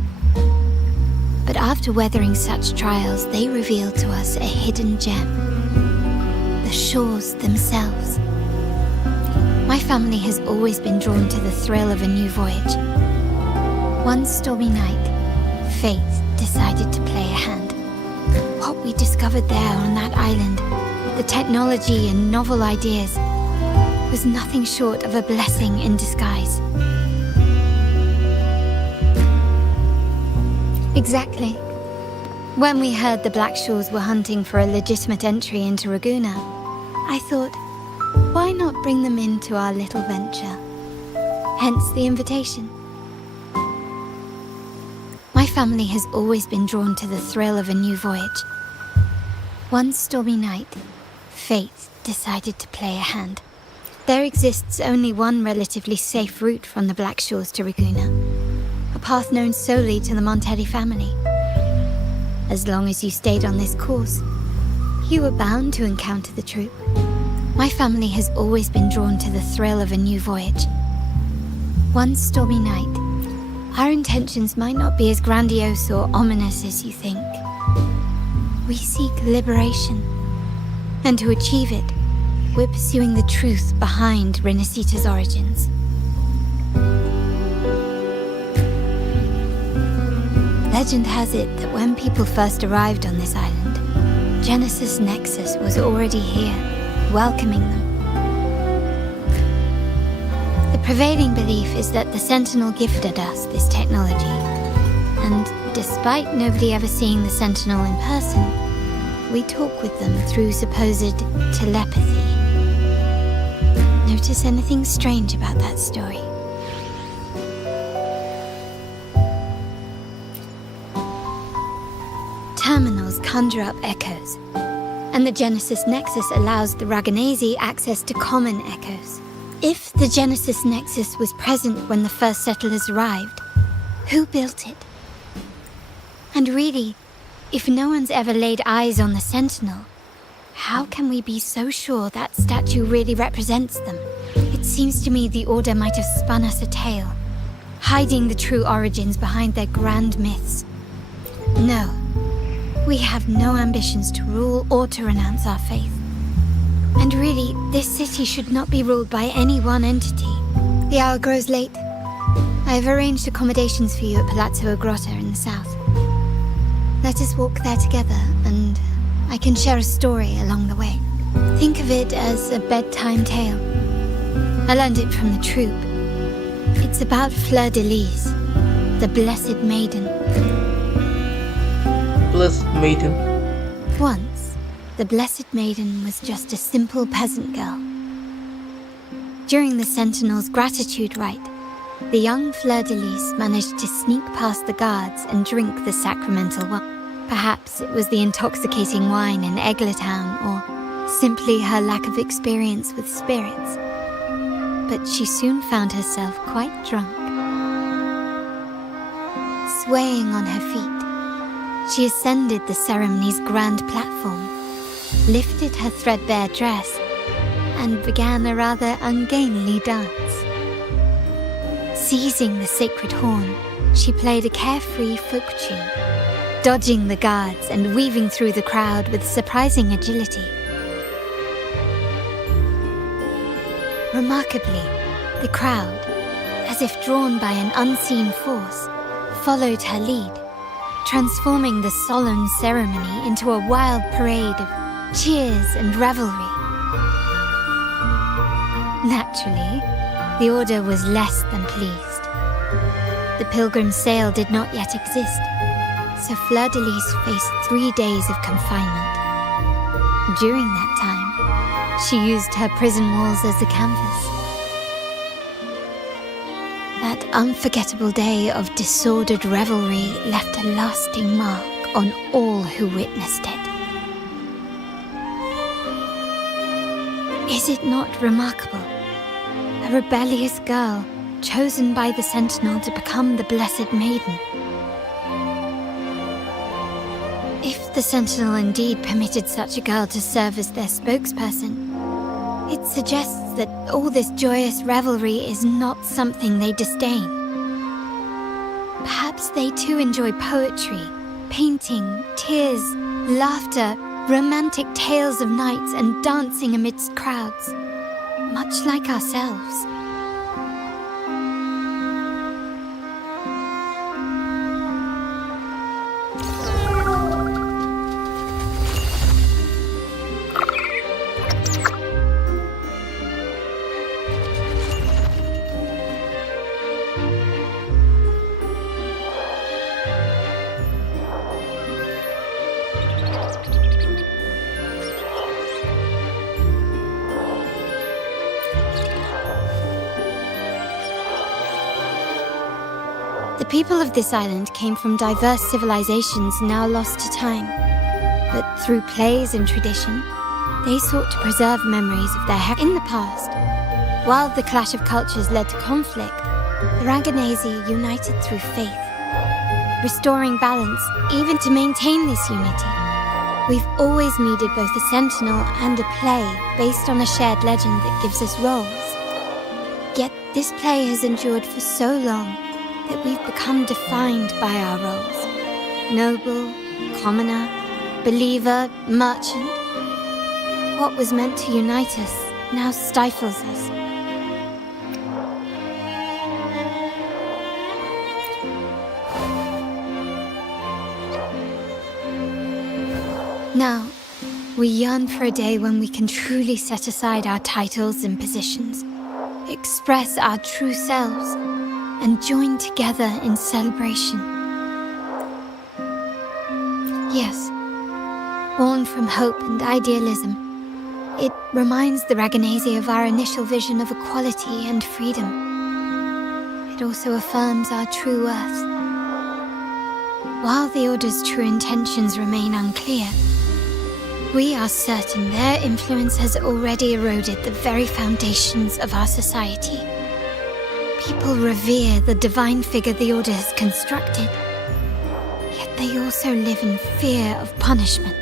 But after weathering such trials, they revealed to us a hidden gem: the shores themselves. My family has always been drawn to the thrill of a new voyage. One stormy night, fate decided to play a hand. What we discovered there on that island, the technology and novel ideas, was nothing short of a blessing in disguise. Exactly. When we heard the Blackshores were hunting for a legitimate entry into Raguna, I thought, why not bring them into our little venture? Hence the invitation. My family has always been drawn to the thrill of a new voyage. One stormy night, fate decided to play a hand. There exists only one relatively safe route from the Blackshores to Raguna, a path known solely to the Montelli family. As long as you stayed on this course, you were bound to encounter the troop. My family has always been drawn to the thrill of a new voyage. One stormy night, our intentions might not be as grandiose or ominous as you think. We seek liberation, and to achieve it, we're pursuing the truth behind Rinacita's origins. Legend has it that when people first arrived on this island, Genesis Nexus was already here, welcoming them. The prevailing belief is that the Sentinel gifted us this technology, and despite nobody ever seeing the Sentinel in person, we talk with them through supposed telepathy. Notice anything strange about that story? Terminals conjure up echoes, and the Genesis Nexus allows the Raganese access to common echoes. If the Genesis Nexus was present when the first settlers arrived, who built it? And really, if no one's ever laid eyes on the Sentinel, how can we be so sure that statue really represents them? It seems to me the Order might have spun us a tale, hiding the true origins behind their grand myths. No, we have no ambitions to rule or to renounce our faith. And really, this city should not be ruled by any one entity. The hour grows late. I have arranged accommodations for you at Palazzo Grotta in the south. Let us walk there together, and I can share a story along the way. Think of it as a bedtime tale. I learned it from the troop. It's about Fleur de Lis, the Blessed Maiden. Blessed Maiden. Once, the Blessed Maiden was just a simple peasant girl. During the Sentinel's gratitude rite, the young Fleur de Lis managed to sneak past the guards and drink the sacramental wine. Perhaps it was the intoxicating wine in Eglatown, or simply her lack of experience with spirits. But she soon found herself quite drunk. Swaying on her feet, she ascended the ceremony's grand platform, lifted her threadbare dress, and began a rather ungainly dance. Seizing the sacred horn, she played a carefree folk tune, dodging the guards and weaving through the crowd with surprising agility. Remarkably, the crowd, as if drawn by an unseen force, followed her lead, transforming the solemn ceremony into a wild parade of cheers and revelry. Naturally, the Order was less than pleased. The pilgrim sale did not yet exist, so Fleur de Lis faced 3 days of confinement. During that time, She used her prison walls as a canvas. That unforgettable day of disordered revelry left a lasting mark on all who witnessed it. Is it not remarkable? A rebellious girl, chosen by the Sentinel to become the Blessed Maiden. If the Sentinel indeed permitted such a girl to serve as their spokesperson, it suggests that all this joyous revelry is not something they disdain. Perhaps they too enjoy poetry, painting, tears, laughter, romantic tales of nights, and dancing amidst crowds, much like ourselves. The people of this island came from diverse civilizations now lost to time, but through plays and tradition, they sought to preserve memories of their in the past. While the clash of cultures led to conflict, the Raganazi united through faith, restoring balance even to maintain this unity. We've always needed both a sentinel and a play based on a shared legend that gives us roles. Yet this play has endured for so long that we've become defined by our roles. Noble, commoner, believer, merchant. What was meant to unite us now stifles us. Now, we yearn for a day when we can truly set aside our titles and positions, express our true selves, and join together in celebration. Yes, born from hope and idealism, it reminds the Raganazi of our initial vision of equality and freedom. It also affirms our true worth. While the Order's true intentions remain unclear, we are certain their influence has already eroded the very foundations of our society. People revere the divine figure the Order has constructed, yet they also live in fear of punishment.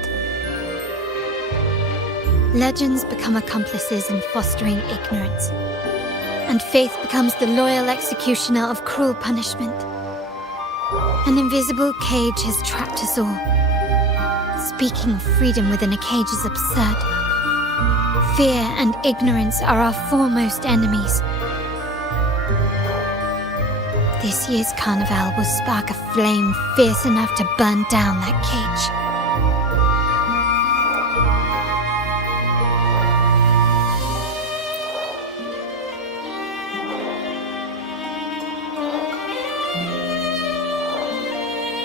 Legends become accomplices in fostering ignorance, and faith becomes the loyal executioner of cruel punishment. An invisible cage has trapped us all. Speaking of freedom within a cage is absurd. Fear and ignorance are our foremost enemies. This year's carnival will spark a flame fierce enough to burn down that cage.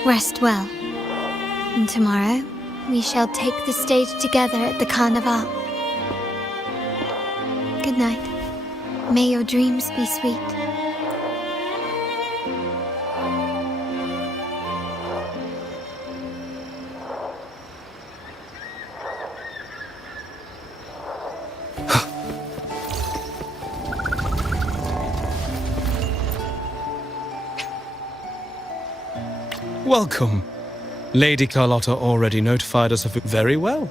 Rest well, and tomorrow we shall take the stage together at the carnival. Good night. May your dreams be sweet. Welcome. Lady Carlotte already notified us of it very well.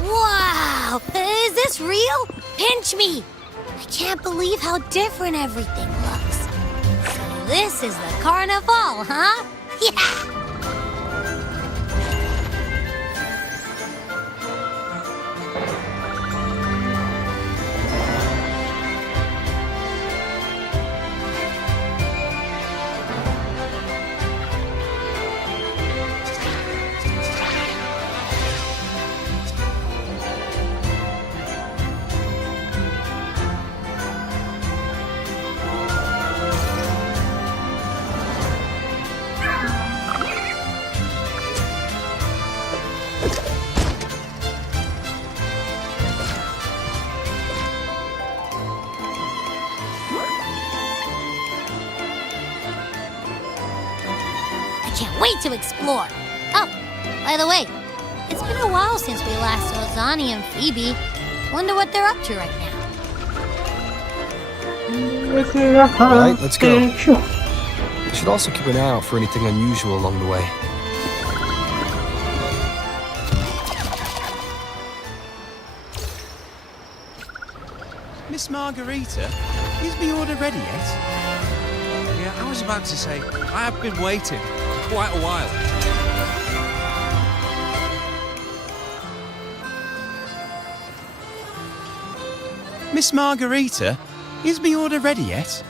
Wow! Is this real? Pinch me! I can't believe how different everything looks. So this is the carnival, huh? Yeah! can't wait to explore. Oh, by the way, it's been a while since we last saw Zani and Phoebe. Wonder what they're up to right now. Alright, let's go. We should also keep an eye out for anything unusual along the way. Miss Margarita, is the order ready yet? Yeah, I was about to say, I have been waiting for quite a while. Miss Margarita, is the order ready yet?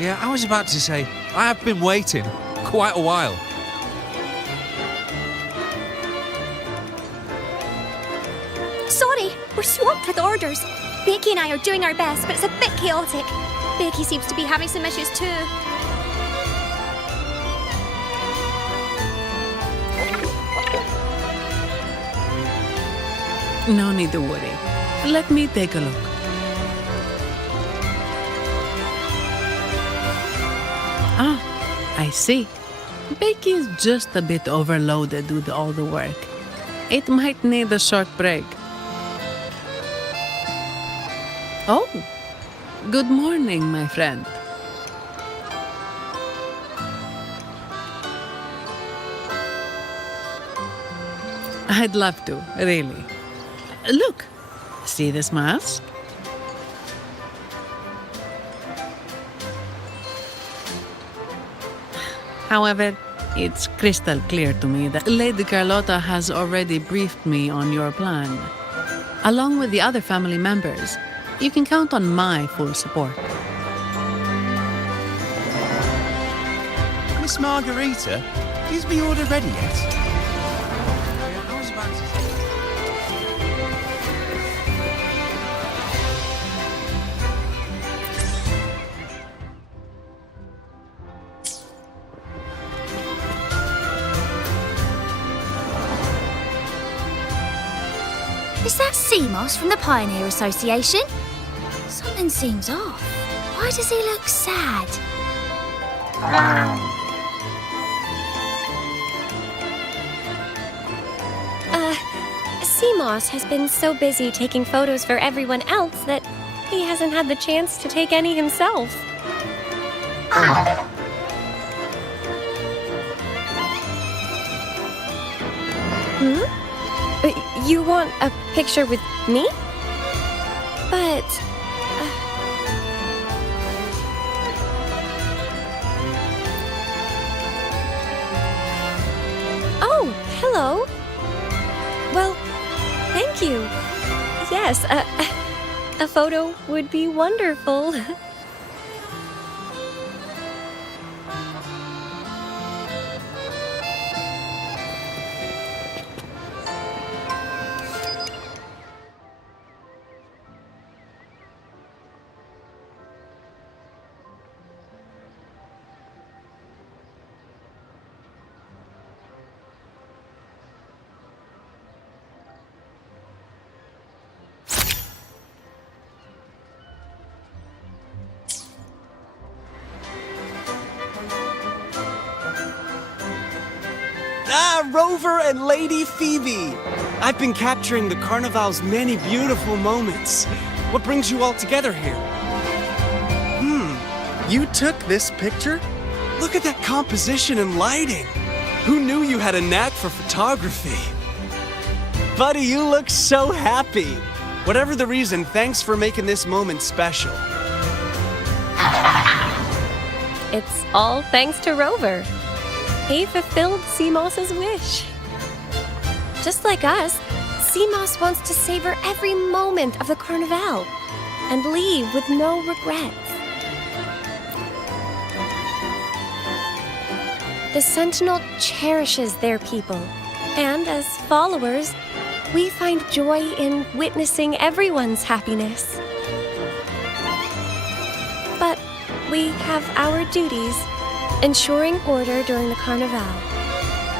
Yeah, I was about to say, I have been waiting quite a while. Sorry, we're swamped with orders. Becky and I are doing our best, but it's a bit chaotic. Becky seems to be having some issues too. No need to worry. Let me take a look. Ah, I see. Becky is just a bit overloaded with all the work. It might need a short break. Oh, good morning, my friend. I'd love to, really. Look, see this mask? However, it's crystal clear to me that Lady Carlotte has already briefed me on your plan. Along with the other family members, you can count on my full support. Miss Margarita, is the order ready yet? I was about to say... Is that Seamoss from the Pioneer Association? Something seems off. Why does he look sad? Seamoss has been so busy taking photos for everyone else that he hasn't had the chance to take any himself. You want a picture with me? But... Oh, hello. Well, thank you. Yes, a photo would be wonderful. Rover and Lady Phoebe! I've been capturing the Carnival's many beautiful moments. What brings you all together here? You took this picture? Look at that composition and lighting! Who knew you had a knack for photography? Buddy, you look so happy! Whatever the reason, thanks for making this moment special. It's all thanks to Rover. He fulfilled Seamoss's wish. Just like us, Seamoss wants to savor every moment of the Carnival and leave with no regrets. The Sentinel cherishes their people, and as followers, we find joy in witnessing everyone's happiness. But we have our duties, ensuring order during the Carnival.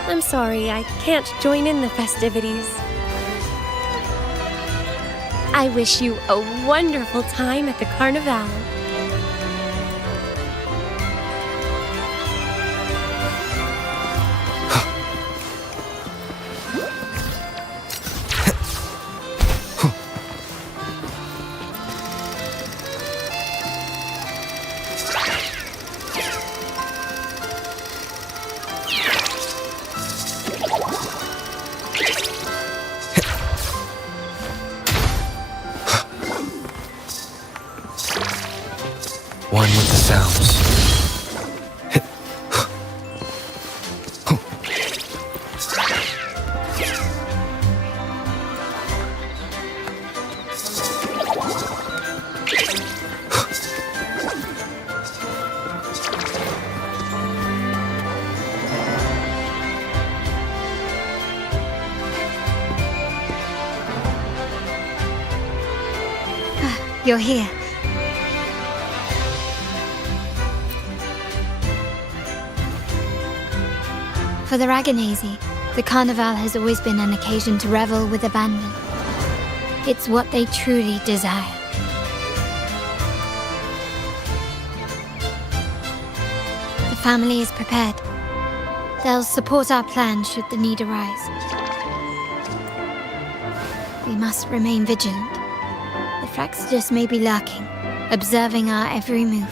I'm sorry, I can't join in the festivities. I wish you a wonderful time at the Carnival. you're here. For the Raganazi, the Carnival has always been an occasion to revel with abandon. It's what they truly desire. The family is prepared. They'll support our plan should the need arise. We must remain vigilant. The Fraxidus may be lurking, observing our every move.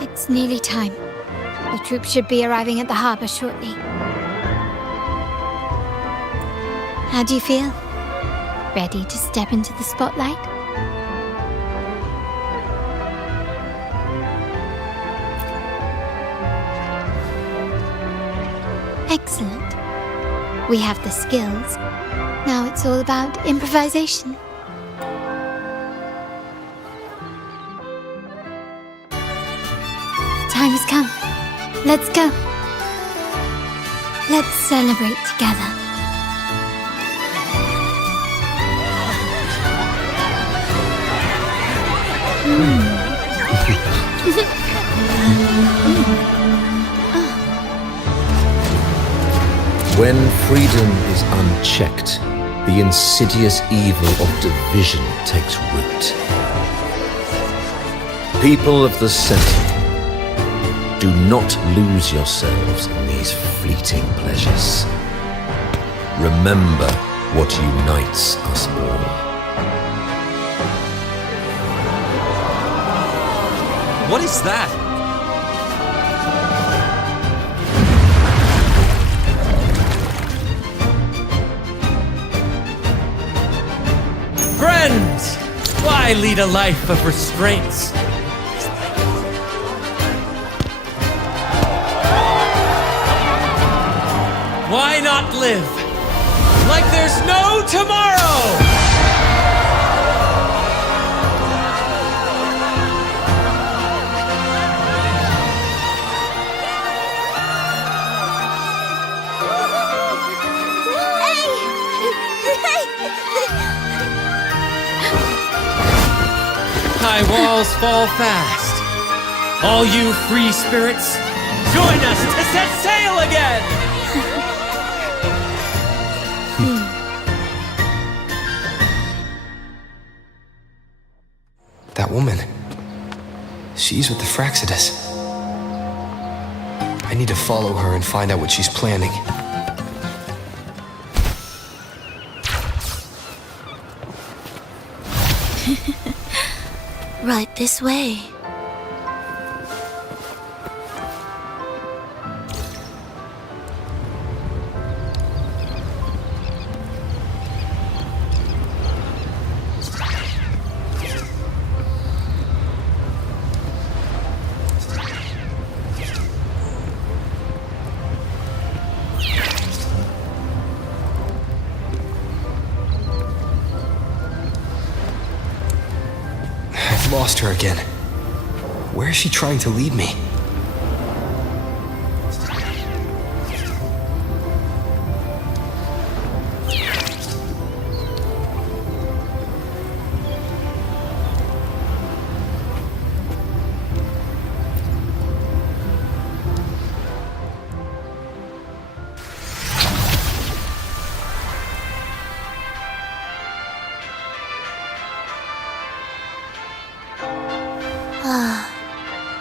It's nearly time. The troops should be arriving at the harbor shortly. How do you feel? Ready to step into the spotlight? Excellent. We have the skills. Now it's all about improvisation. The time has come. Let's go. Let's celebrate together. When freedom is unchecked, the insidious evil of division takes root. People of the Sentinel, do not lose yourselves in these fleeting pleasures. Remember what unites us all. What is that? Friends! Why lead a life of restraints? Why not live like there's no tomorrow? High walls fall fast. All you free spirits, join us to set sail again! That woman. She's with the Fraxidus. I need to follow her and find out what she's planning. Right this way. Lost her again. Where is she trying to lead me?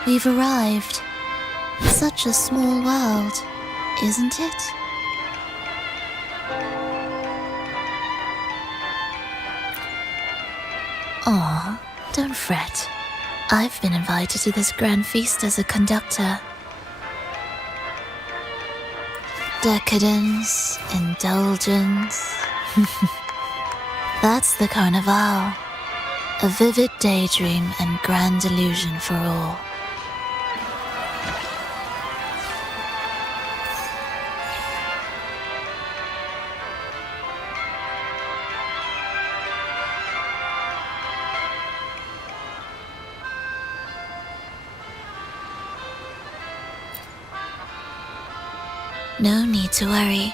We've arrived. Such a small world, isn't it? Aw, don't fret. I've been invited to this grand feast as a conductor. Decadence, indulgence. That's the Carnival. A vivid daydream and grand illusion for all. No need to worry.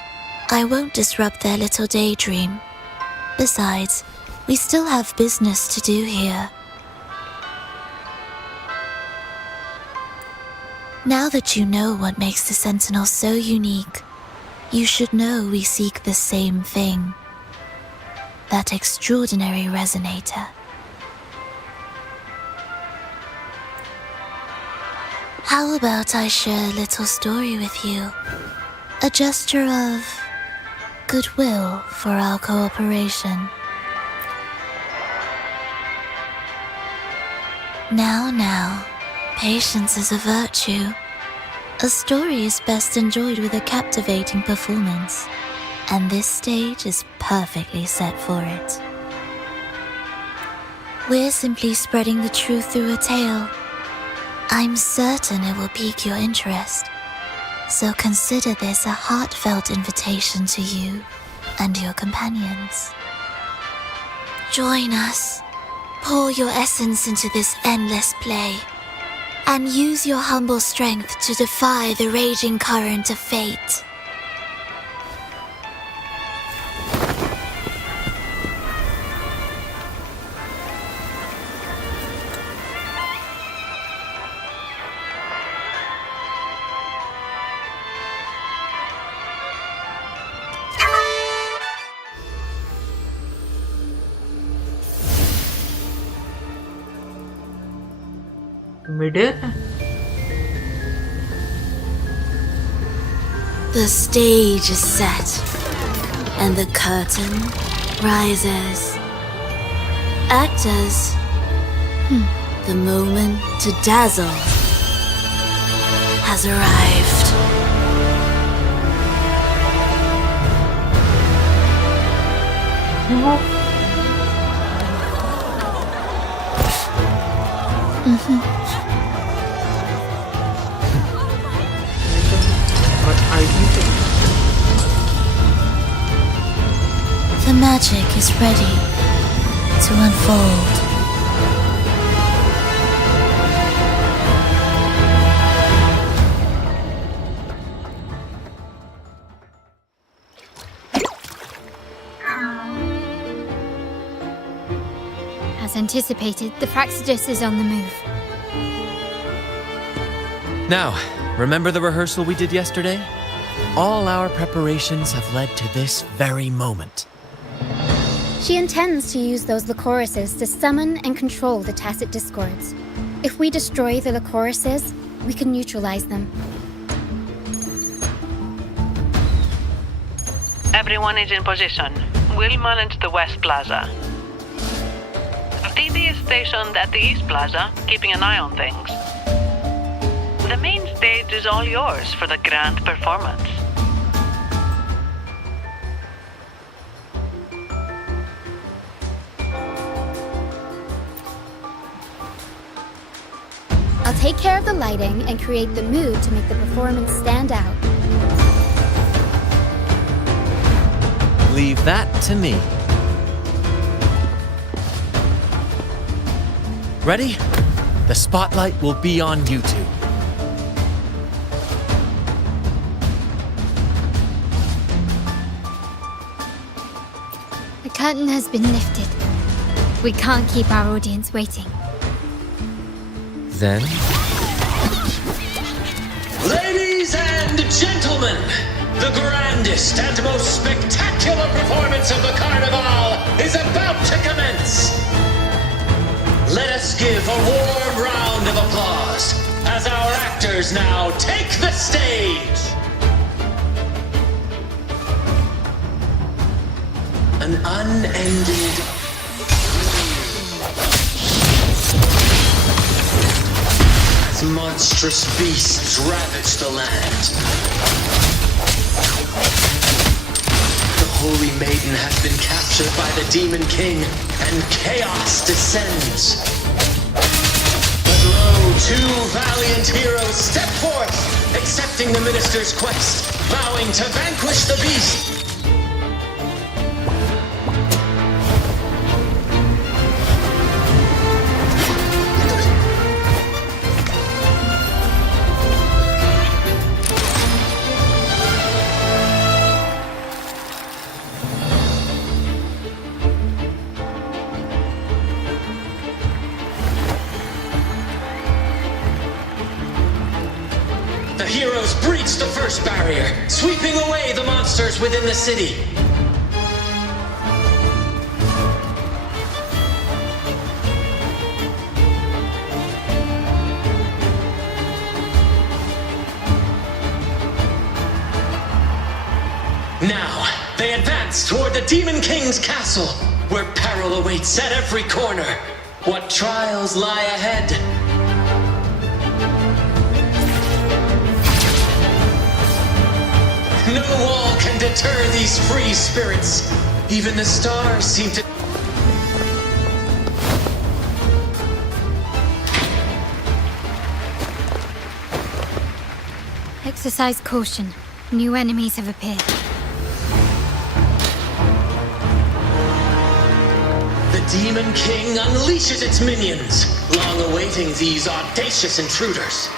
I won't disrupt their little daydream. Besides, we still have business to do here. Now that you know what makes the Sentinel so unique, you should know we seek the same thing. That extraordinary resonator. How about I share a little story with you? A gesture of goodwill for our cooperation. Now, patience is a virtue. A story is best enjoyed with a captivating performance, and this stage is perfectly set for it. We're simply spreading the truth through a tale. I'm certain it will pique your interest, so consider this a heartfelt invitation to you and your companions. Join us. Pour your essence into this endless play, and use your humble strength to defy the raging current of fate. Midair? The stage is set, and the curtain rises. Actors, the moment to dazzle has arrived. The magic is ready to unfold. As anticipated, the Praxedis is on the move. Now, remember the rehearsal we did yesterday? All our preparations have led to this very moment. She intends to use those Lycoruses to summon and control the Tacit Discords. If we destroy the Lycoruses, we can neutralize them. Everyone is in position. We'll manage the West Plaza. DD is stationed at the East Plaza, keeping an eye on things. The main stage is all yours for the grand performance. I'll take care of the lighting and create the mood to make the performance stand out. Leave that to me. Ready? The spotlight will be on you two. The curtain has been lifted. We can't keep our audience waiting. Then? Ladies and gentlemen, the grandest and most spectacular performance of the Carnival is about to commence. Let us give a warm round of applause as our actors now take the stage. An unending as monstrous beasts ravage the land. The Holy Maiden has been captured by the Demon King, and chaos descends. But lo, two valiant heroes step forth, accepting the minister's quest, vowing to vanquish the beast. heroes breach the first barrier, sweeping away the monsters within the city. Now, they advance toward the Demon King's castle, where peril awaits at every corner. What trials lie ahead? No wall can deter these free spirits. Even the stars seem to... Exercise caution. New enemies have appeared. The Demon King unleashes its minions, long awaiting these audacious intruders.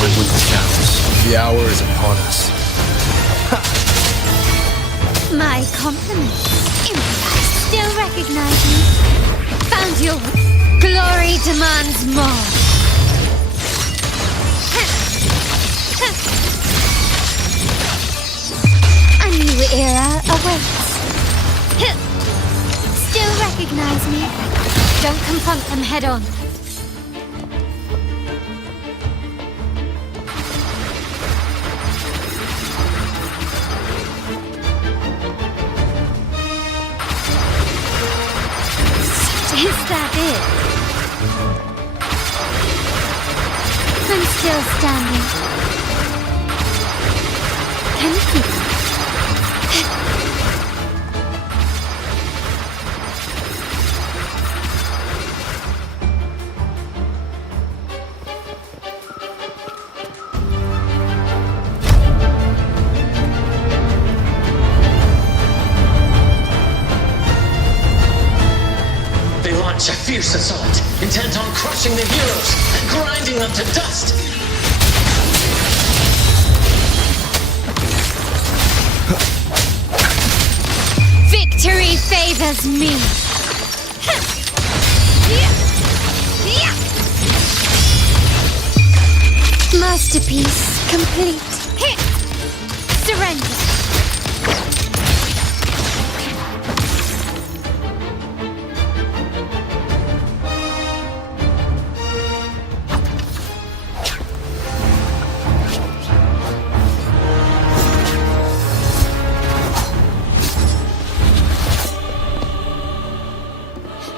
One with the counts. The hour is upon us. My compliments. You still recognize me? Found your glory demands more. A new era awaits. Still recognize me? Don't confront them head on. Is that it? I'm still standing. Can you keep it? A fierce assault, intent on crushing the heroes and grinding them to dust. Victory favors me. Masterpiece complete. Surrender.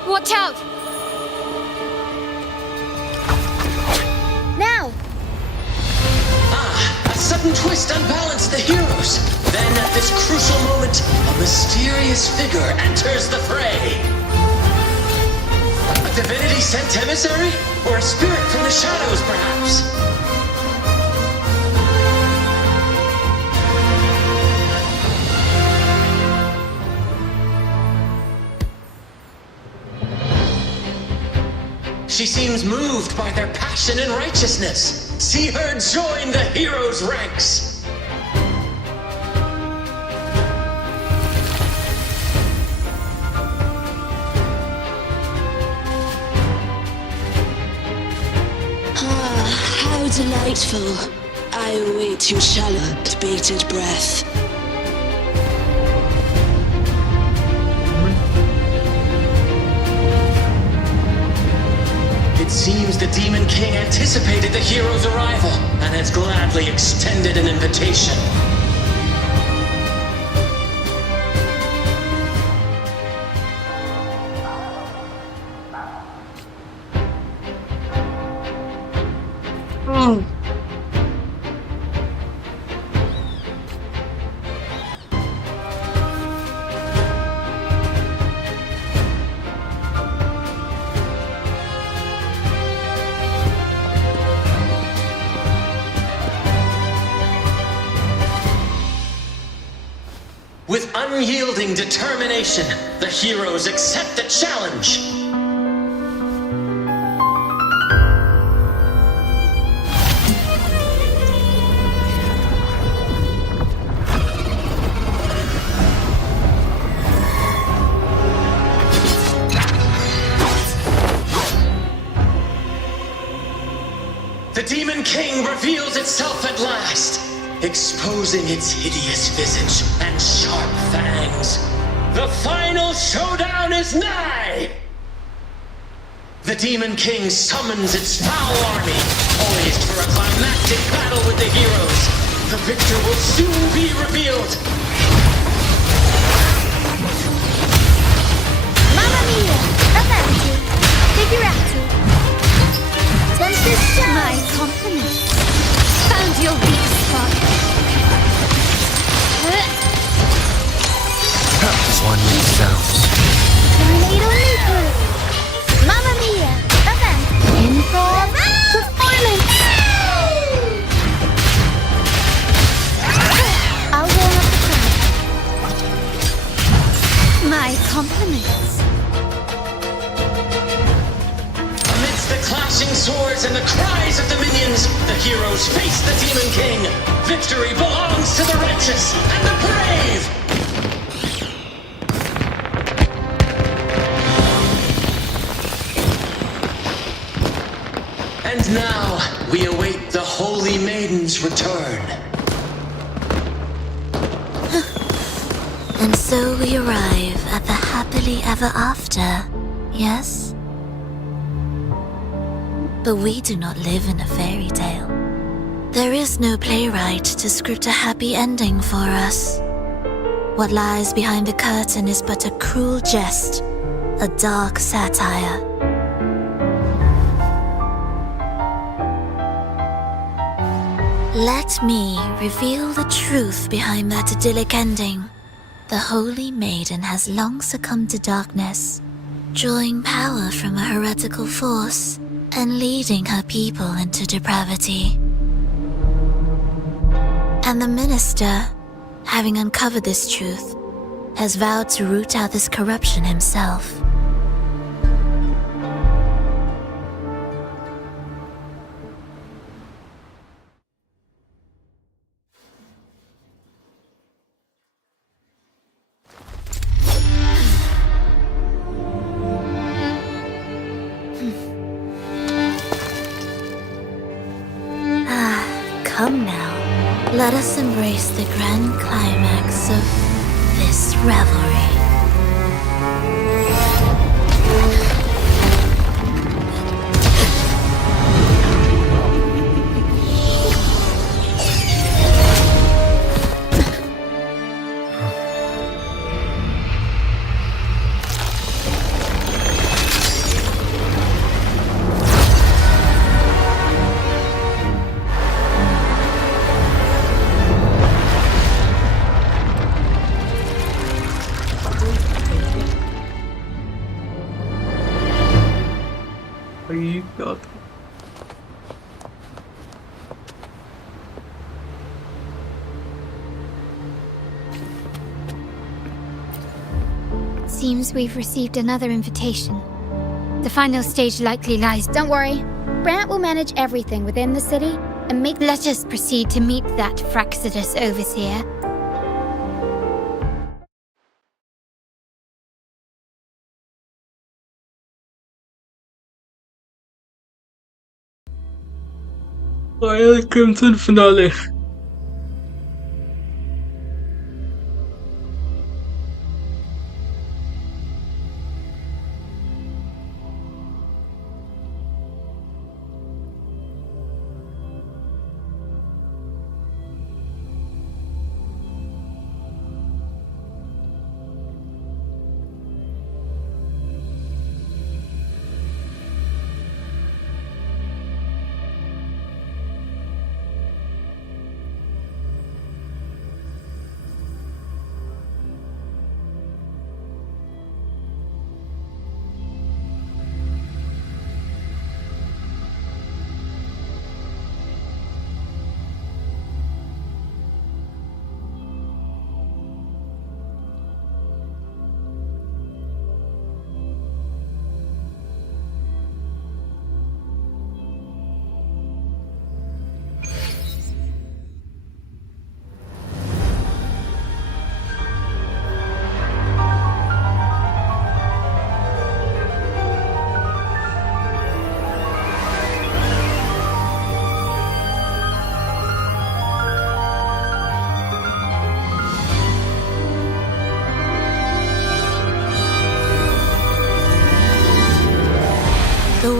Watch out! Now! A sudden twist unbalanced the heroes. Then at this crucial moment, a mysterious figure enters the fray. A divinity sent emissary? Or a spirit from the shadows, perhaps? She seems moved by their passion and righteousness. See her join the heroes' ranks. Ah, how delightful. I await your Charlotte, bated breath. It seems the Demon King anticipated the hero's arrival and has gladly extended an invitation. With unyielding determination, the heroes accept the challenge. reveals itself at last, exposing its hideous visage and sharp fangs. The final showdown is nigh! The Demon King summons its foul army, poised for a climactic battle with the heroes. The victor will soon be revealed. Mamma mia! Avanti! Figurati! Tempest down! My compliments! Found your weak spot! One with sounds. Tornado Leaper! Mamma mia! Avanti! Improv! Performance! I'll warm up the crowd. My compliments! Amidst the clashing swords and the cries of the minions, the heroes face the Demon King. Victory belongs to the righteous and the brave! And now, we await the Holy Maiden's return. And so we arrive at the happily ever after, yes? But we do not live in a fairy tale. There is no playwright to script a happy ending for us. What lies behind the curtain is but a cruel jest, a dark satire. Let me reveal the truth behind that idyllic ending. The Holy Maiden has long succumbed to darkness, drawing power from a heretical force and leading her people into depravity. And the minister, having uncovered this truth, has vowed to root out this corruption himself. Come now, let us embrace the grand climax of this revelry. God. Seems we've received another invitation. The final stage likely lies. Don't worry. Brant will manage everything within the city and let us proceed to meet that Fraxidus overseer. Final Crimson finale.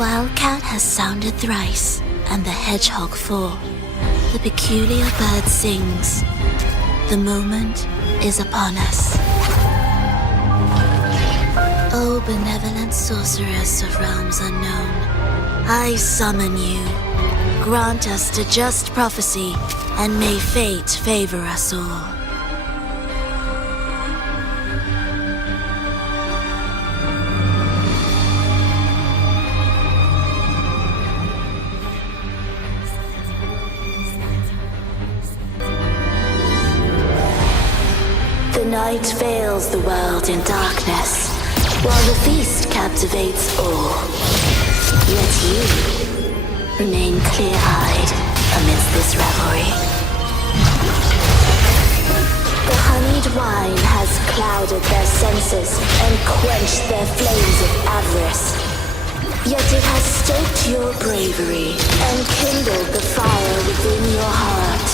wildcat has sounded thrice, and the hedgehog four. The peculiar bird sings. The moment is upon us. O benevolent sorceress of realms unknown, I summon you. Grant us the just prophecy, and may fate favor us all. The night veils the world in darkness, while the feast captivates all. Yet you remain clear-eyed amidst this revelry. The honeyed wine has clouded their senses and quenched their flames of avarice. Yet it has stoked your bravery and kindled the fire within your heart.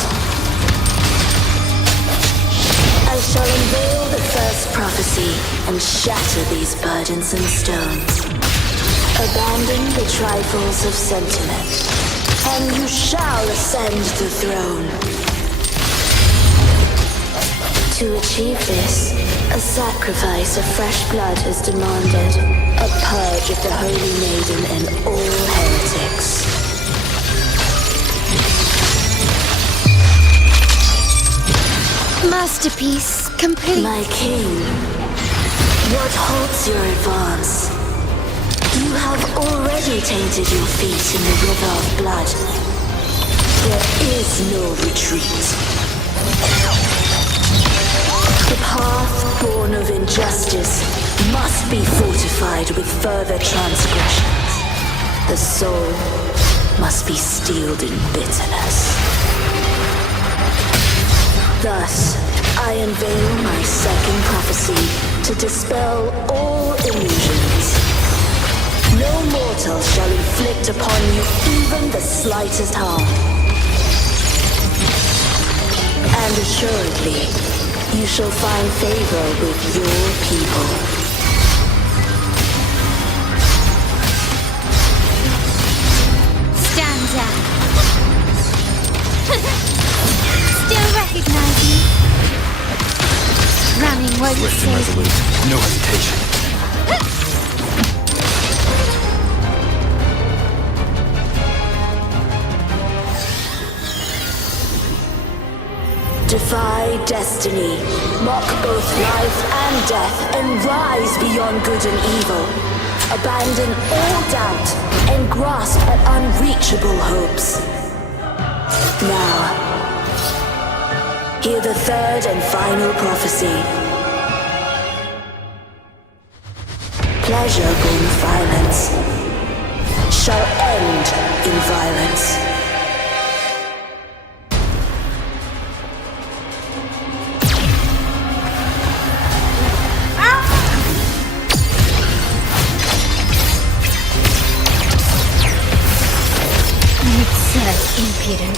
I shall unveil the first prophecy and shatter these burdensome stones. Abandon the trifles of sentiment, and you shall ascend the throne. To achieve this, a sacrifice of fresh blood is demanded, a purge of the Holy Maiden and all heretics. Masterpiece complete. My king, what halts your advance? You have already tainted your feet in the river of blood. There is no retreat. The path born of injustice must be fortified with further transgressions. The soul must be steeled in bitterness. Thus, I unveil my second prophecy to dispel all illusions. No mortal shall inflict upon you even the slightest harm. And assuredly, you shall find favor with your people. Stand down. Still recognize me? Running won't Swift and save me. resolute, no hesitation. Defy destiny, mock both life and death, and rise beyond good and evil. Abandon all doubt and grasp at unreachable hopes. Now, hear the third and final prophecy. Pleasure born of violence shall end in violence. Impudent.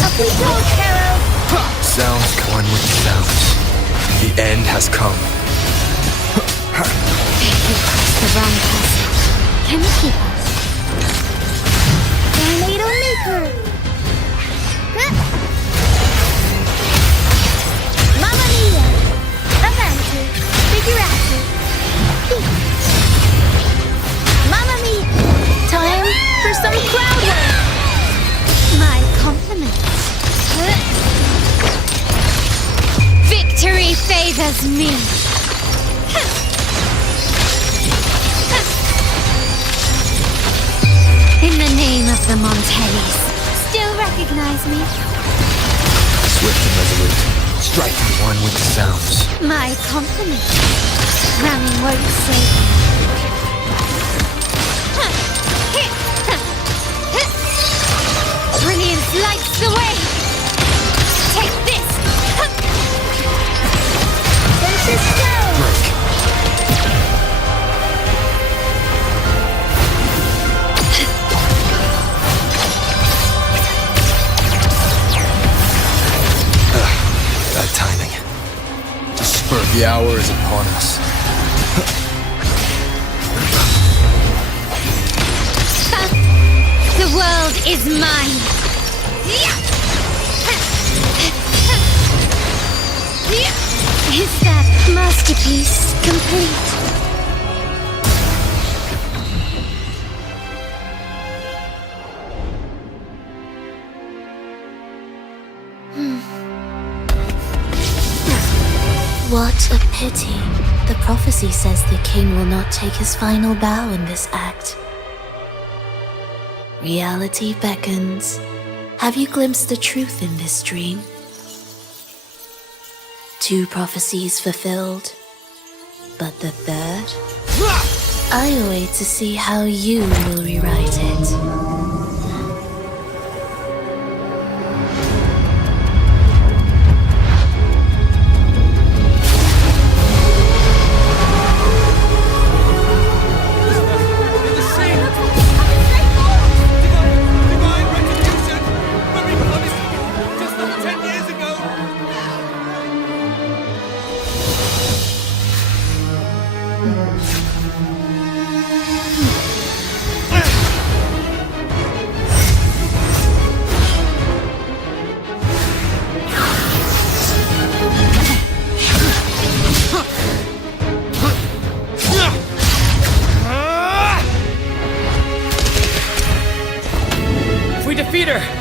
Up we go, Kuro! Sounds one with sounds. The end has come. You pressed the wrong person. Can you keep us? Tornado Maker! Mamma Mia! Avanti! Figurati! Mamma Mia! Time for some crowd work! My compliments. Victory favors me. In the name of the Montellis, still recognize me? Swift and resolute, striking one with the sounds. My compliments. Running won't save me. Brilliance lights the way! Take this! Princess Snow! Break. Bad timing. The spur of the hour is upon us. world is mine! Is that masterpiece complete? What a pity. The prophecy says the king will not take his final bow in this act. Reality beckons. Have you glimpsed the truth in this dream? 2 prophecies fulfilled, but the third? I await to see how you will rewrite it.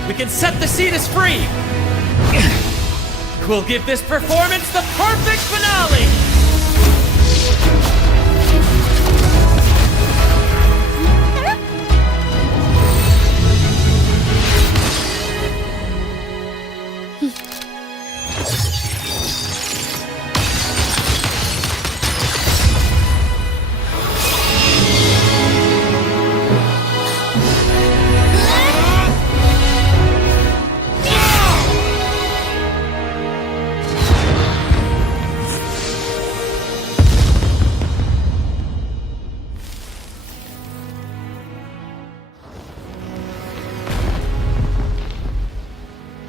We can set the Cetus free! We'll give this performance the perfect finale!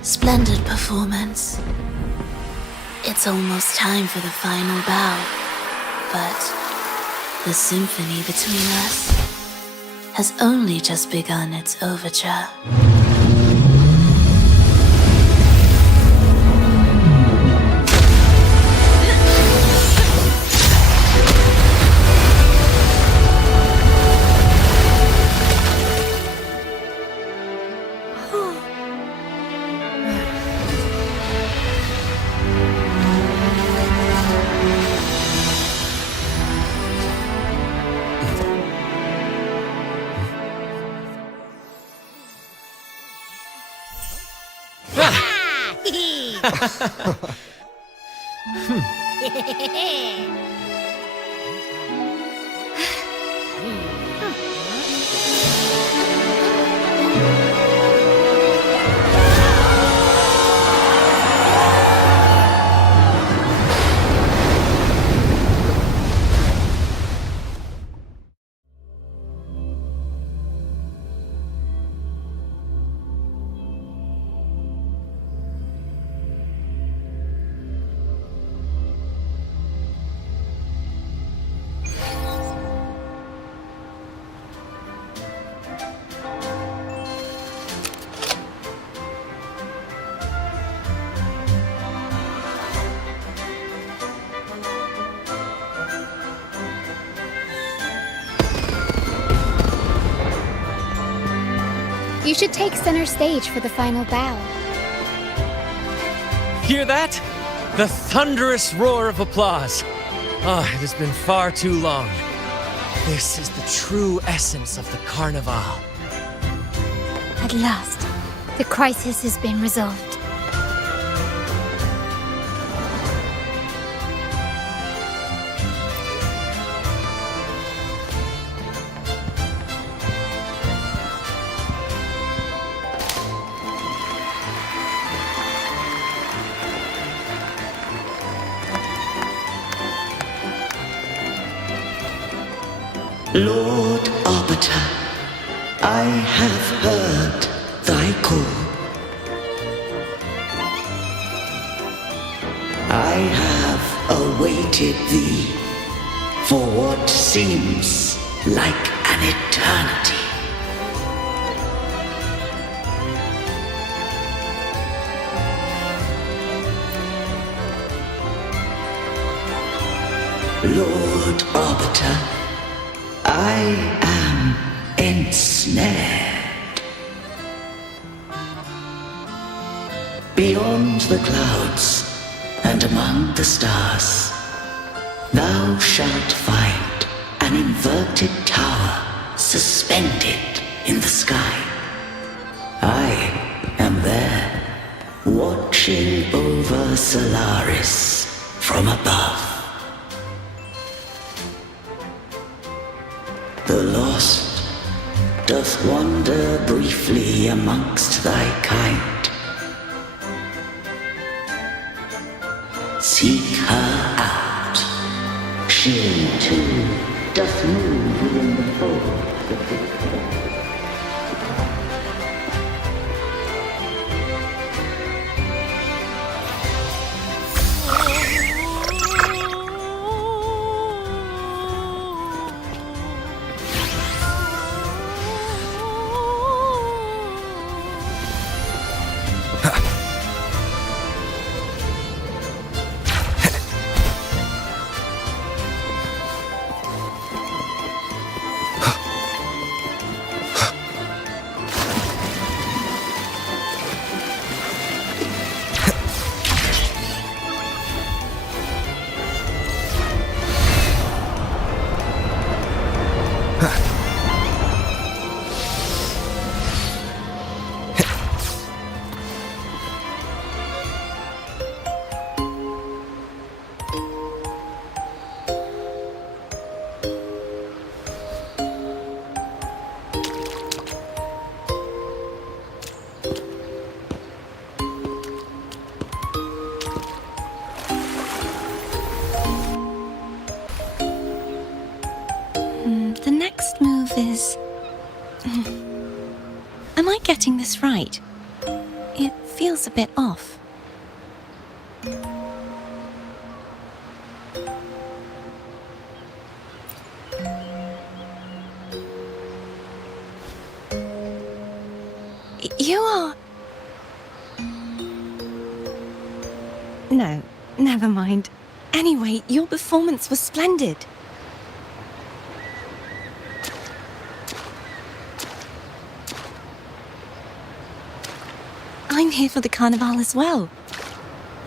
Splendid performance. It's almost time for the final bow, but the symphony between us has only just begun its overture. You should take center stage for the final bow. Hear that? The thunderous roar of applause. Ah, it has been far too long. This is the true essence of the Carnival. At last, the crisis has been resolved. Lord Arbiter, I have heard thy call. I have awaited thee for what seems like an eternity. Lord Arbiter, I am ensnared. Beyond the clouds and among the stars, thou shalt find an inverted tower suspended in the sky. I am there, watching over Solaris from above. The lost doth wander briefly amongst thy kind. Seek her out. She too doth move within the folds of this place. The next move is... Am I getting this right? It feels a bit off. You are... No, never mind. Anyway, your performance was splendid. I'm here for the carnival as well.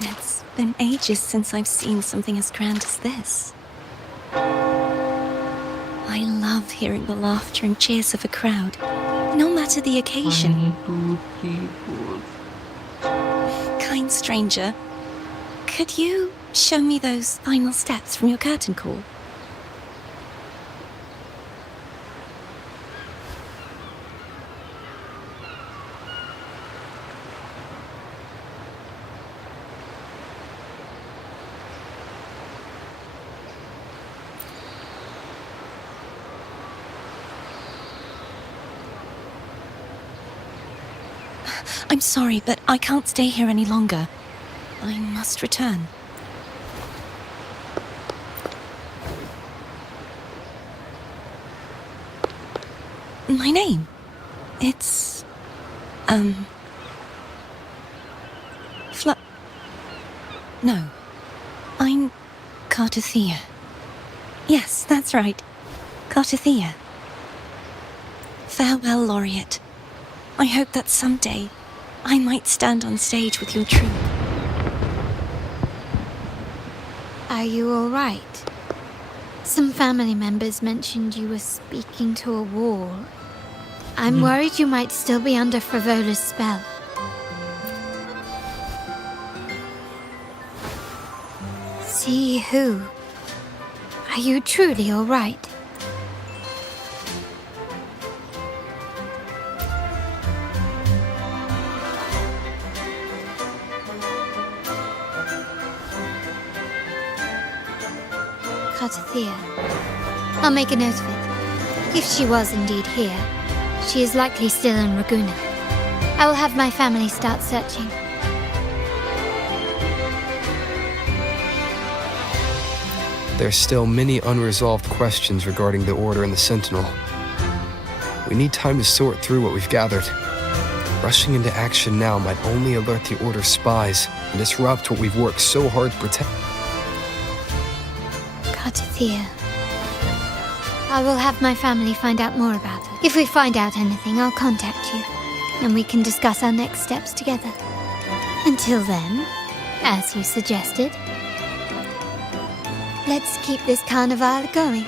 It's been ages since I've seen something as grand as this. I love hearing the laughter and cheers of a crowd, no matter the occasion. 1, 2, 3, 4. Kind stranger, could you show me those final steps from your curtain call? I'm sorry, but I can't stay here any longer. I must return. My name? It's... No. I'm Cartothea. Yes, that's right. Cartothea. Farewell, Laureate. I hope that someday I might stand on stage with your troupe. Are you all right? Some family members mentioned you were speaking to a wall. I'm worried you might still be under Frivola's spell. See who? Are you truly all right? Cartothea. I'll make a note of it. If she was indeed here, she is likely still in Raguna. I will have my family start searching. There's still many unresolved questions regarding the Order and the Sentinel. We need time to sort through what we've gathered. Rushing into action now might only alert the Order's spies and disrupt what we've worked so hard to protect. Carlotte. I will have my family find out more about it. If we find out anything, I'll contact you, and we can discuss our next steps together. Until then, as you suggested, let's keep this carnival going.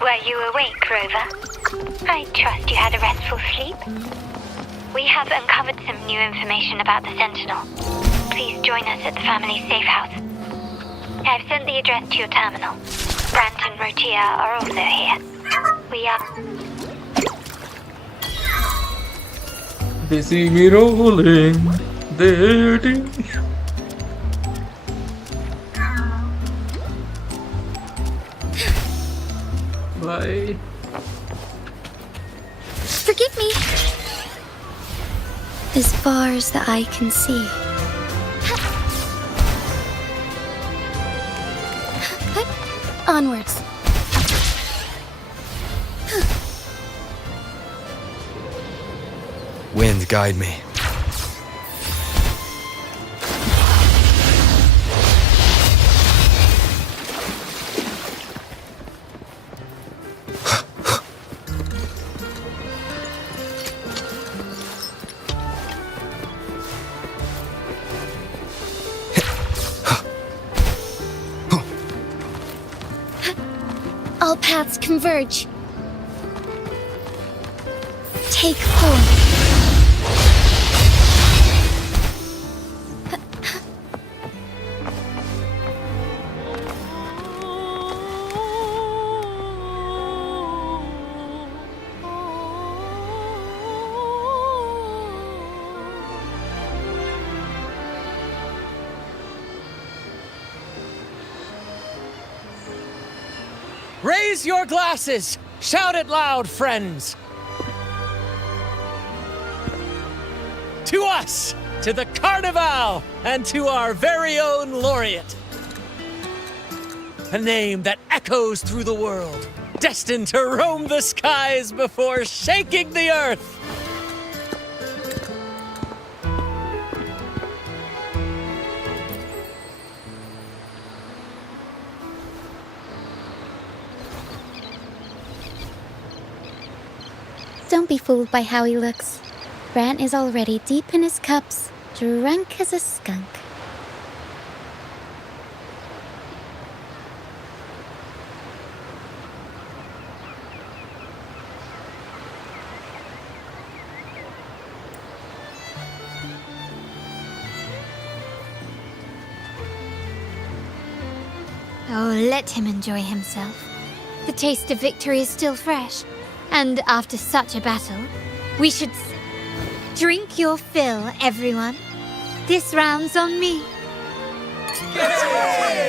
Were you awake, Rover? I trust you had a restful sleep. We have uncovered some new information about the Sentinel. Please join us at the family's safe house. I've sent the address to your terminal. Brant and Rotia are also here. We are... They see me rolling, dirty. Bye. Forgive me. As far as the eye can see. Onwards. Wind, guide me. All paths converge. Take form. Raise your glasses! Shout it loud, friends! To us! To the Carnival! And to our very own laureate! A name that echoes through the world, destined to roam the skies before shaking the earth! Don't be fooled by how he looks. Brant is already deep in his cups, drunk as a skunk. Oh, let him enjoy himself. The taste of victory is still fresh. And after such a battle, we should drink your fill, everyone. This round's on me. Yay!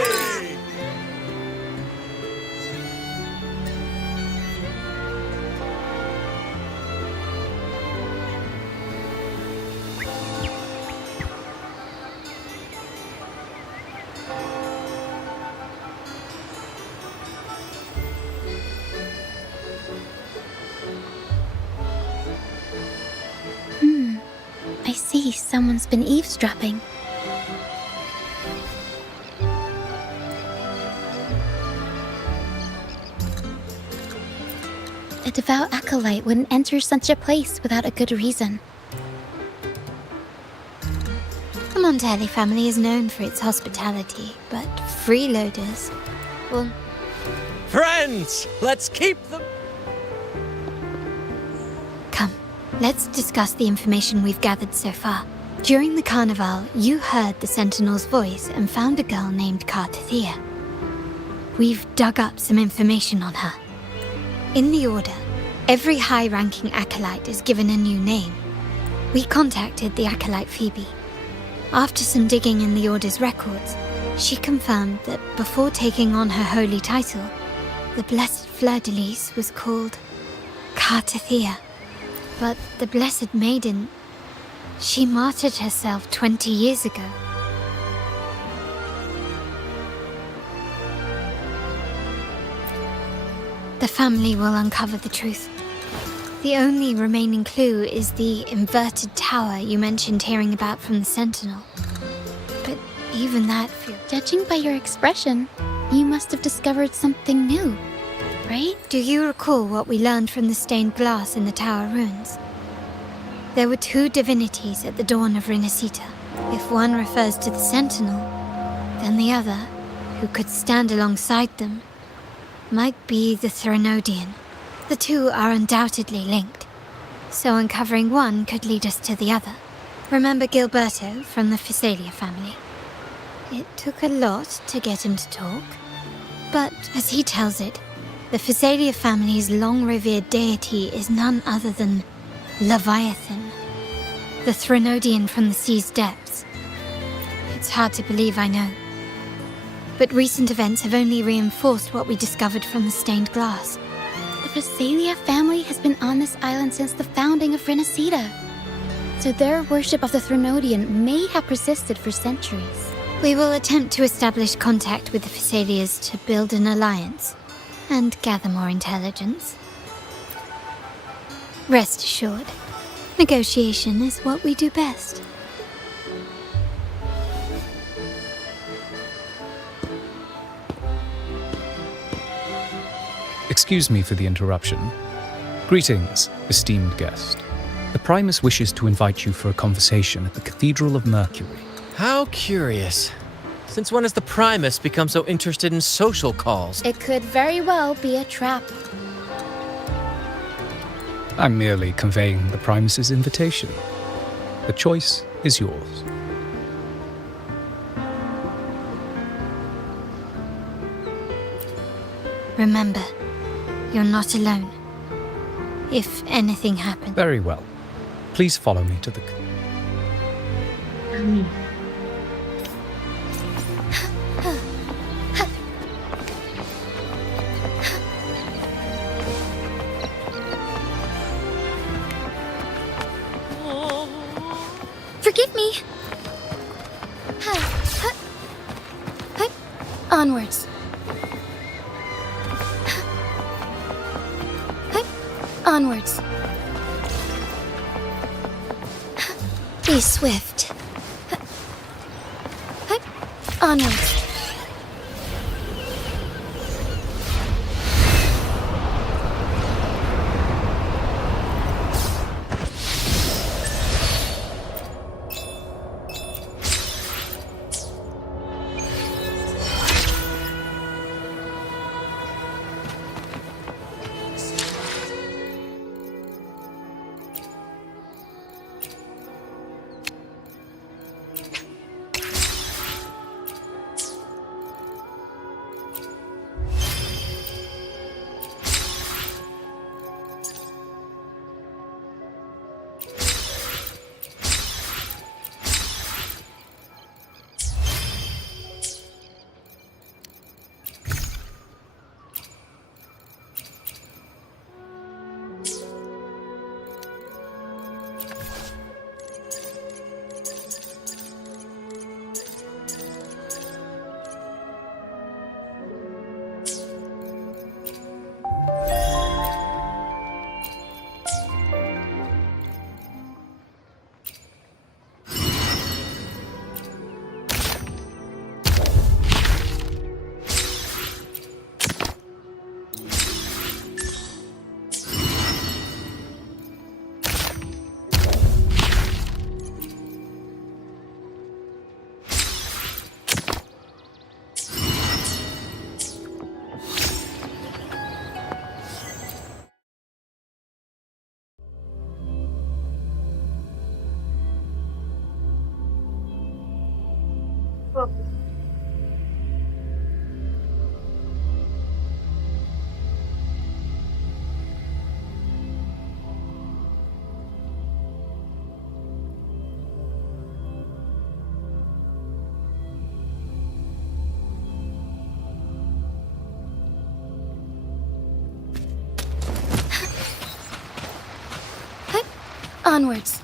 I see someone's been eavesdropping. A devout acolyte wouldn't enter such a place without a good reason. The Montelli family is known for its hospitality, but freeloaders, well... Friends, let's keep them... Come, let's discuss the information we've gathered so far. During the carnival, you heard the Sentinel's voice and found a girl named Carlotte. we've dug up some information on her. In the Order, every high-ranking acolyte is given a new name. We contacted the acolyte Phoebe. After some digging in the Order's records, she confirmed that before taking on her holy title, the Blessed Fleur-de-Lis was called Cartathea. But the Blessed Maiden, she martyred herself 20 years ago. The family will uncover the truth. The only remaining clue is the inverted tower you mentioned hearing about from the Sentinel. But even that feels... Judging by your expression, you must have discovered something new, right? Do you recall what we learned from the stained glass in the tower ruins? There were two divinities at the dawn of Rinacita. If one refers to the Sentinel, then the other, who could stand alongside them, might be the Threnodian. The two are undoubtedly linked, so uncovering one could lead us to the other. Remember Gilberto from the Physalia family? It took a lot to get him to talk, but as he tells it, the Physalia family's long-revered deity is none other than Leviathan, the Threnodian from the sea's depths. It's hard to believe, I know. But recent events have only reinforced what we discovered from the stained glass. The Physalia family has been on this island since the founding of Rinacita. So their worship of the Threnodian may have persisted for centuries. We will attempt to establish contact with the Physalias to build an alliance and gather more intelligence. Rest assured, negotiation is what we do best. Excuse me for the interruption. Greetings, esteemed guest. The Primus wishes to invite you for a conversation at the Cathedral of Mercury. How curious. Since when has the Primus become so interested in social calls? It could very well be a trap. I'm merely conveying the Primus's invitation. The choice is yours. Remember, you're not alone. If anything happens... Very well. Please follow me to the... Forgive me! Onwards. Onwards. Be swift. Onwards. Onwards.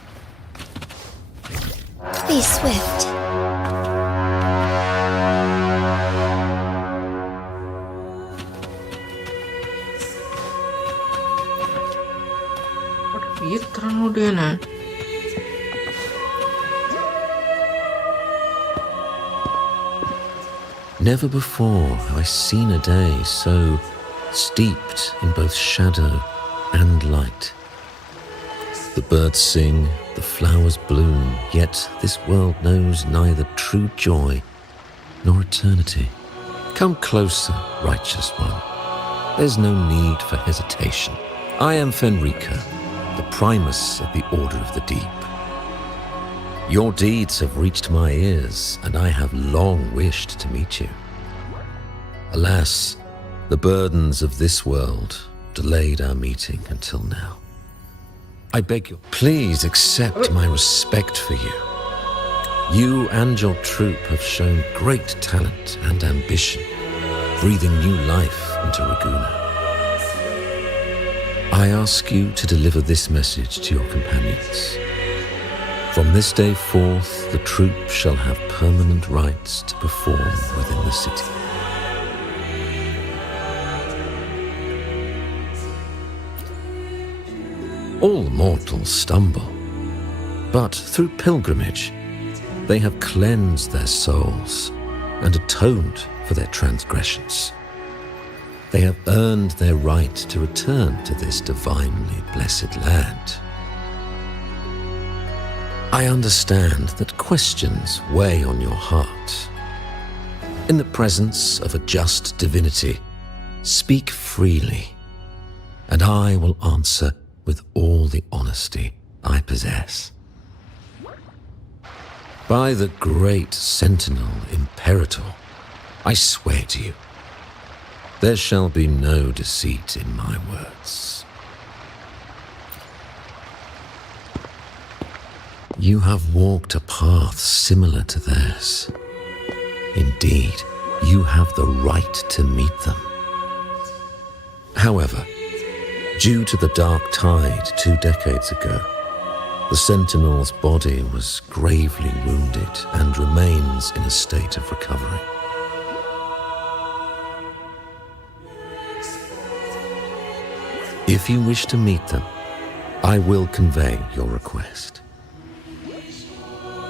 Be swift. Pietro Dena. Never before have I seen a day so steeped in both shadow and light. The birds sing, the flowers bloom, yet this world knows neither true joy nor eternity. Come closer, righteous one. There's no need for hesitation. I am Fenrica, the primus of the Order of the Deep. Your deeds have reached my ears, and I have long wished to meet you. Alas, the burdens of this world delayed our meeting until now. I beg you, please accept my respect for you. You and your troop have shown great talent and ambition, breathing new life into Raguna. I ask you to deliver this message to your companions. From this day forth, the troop shall have permanent rights to perform within the city. All mortals stumble, but through pilgrimage, they have cleansed their souls and atoned for their transgressions. They have earned their right to return to this divinely blessed land. I understand that questions weigh on your heart. In the presence of a just divinity, speak freely, and I will answer with all the honesty I possess. By the great Sentinel Imperator, I swear to you, there shall be no deceit in my words. You have walked a path similar to theirs. Indeed, you have the right to meet them. However, due to the dark tide 2 decades ago, the Sentinel's body was gravely wounded and remains in a state of recovery. If you wish to meet them, I will convey your request.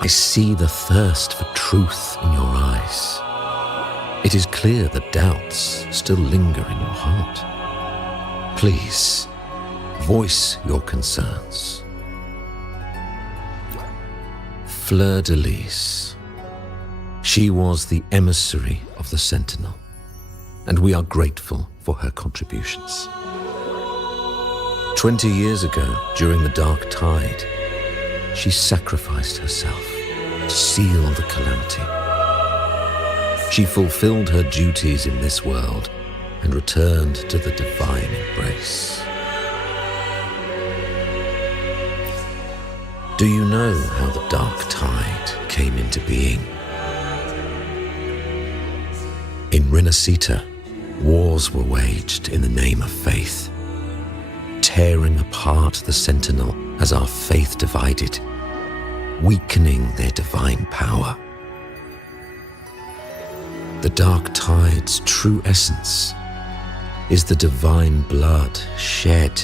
I see the thirst for truth in your eyes. It is clear that doubts still linger in your heart. Please, voice your concerns. Fleur-de-Lis. She was the emissary of the Sentinel, and we are grateful for her contributions. 20 years ago, during the Dark Tide, she sacrificed herself to seal the calamity. She fulfilled her duties in this world and returned to the divine embrace. Do you know how the Dark Tide came into being? In Rinacita, wars were waged in the name of faith, tearing apart the Sentinel as our faith divided, weakening their divine power. The Dark Tide's true essence is the divine blood shed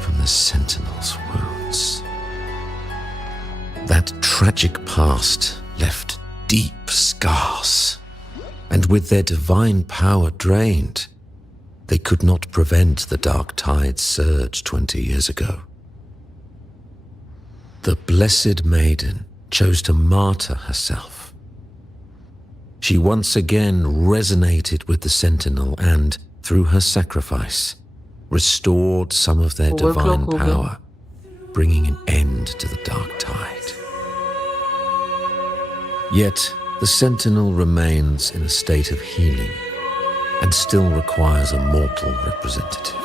from the Sentinel's wounds. That tragic past left deep scars, and with their divine power drained, they could not prevent the Dark Tide's surge 20 years ago. The Blessed Maiden chose to martyr herself. She once again resonated with the Sentinel and, through her sacrifice, restored some of their divine power, bringing an end to the Dark Tide. Yet, the Sentinel remains in a state of healing and still requires a mortal representative.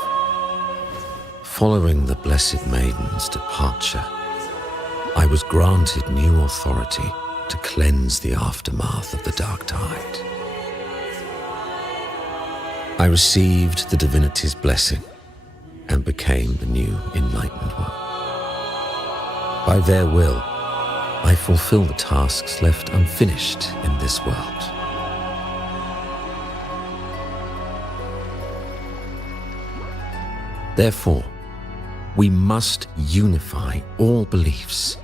Following the Blessed Maiden's departure, I was granted new authority to cleanse the aftermath of the Dark Tide. I received the divinity's blessing and became the new Enlightened One. By their will, I fulfill the tasks left unfinished in this world. Therefore, we must unify all beliefs,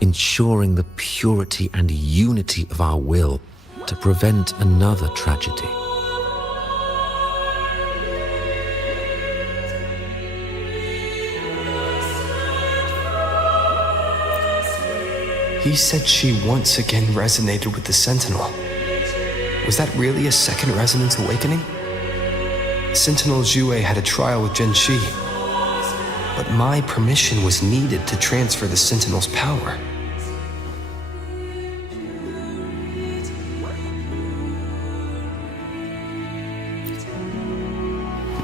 ensuring the purity and unity of our will to prevent another tragedy. He said she once again resonated with the Sentinel. Was that really a second resonance awakening? Sentinel Jue had a trial with Genshi, but my permission was needed to transfer the Sentinel's power.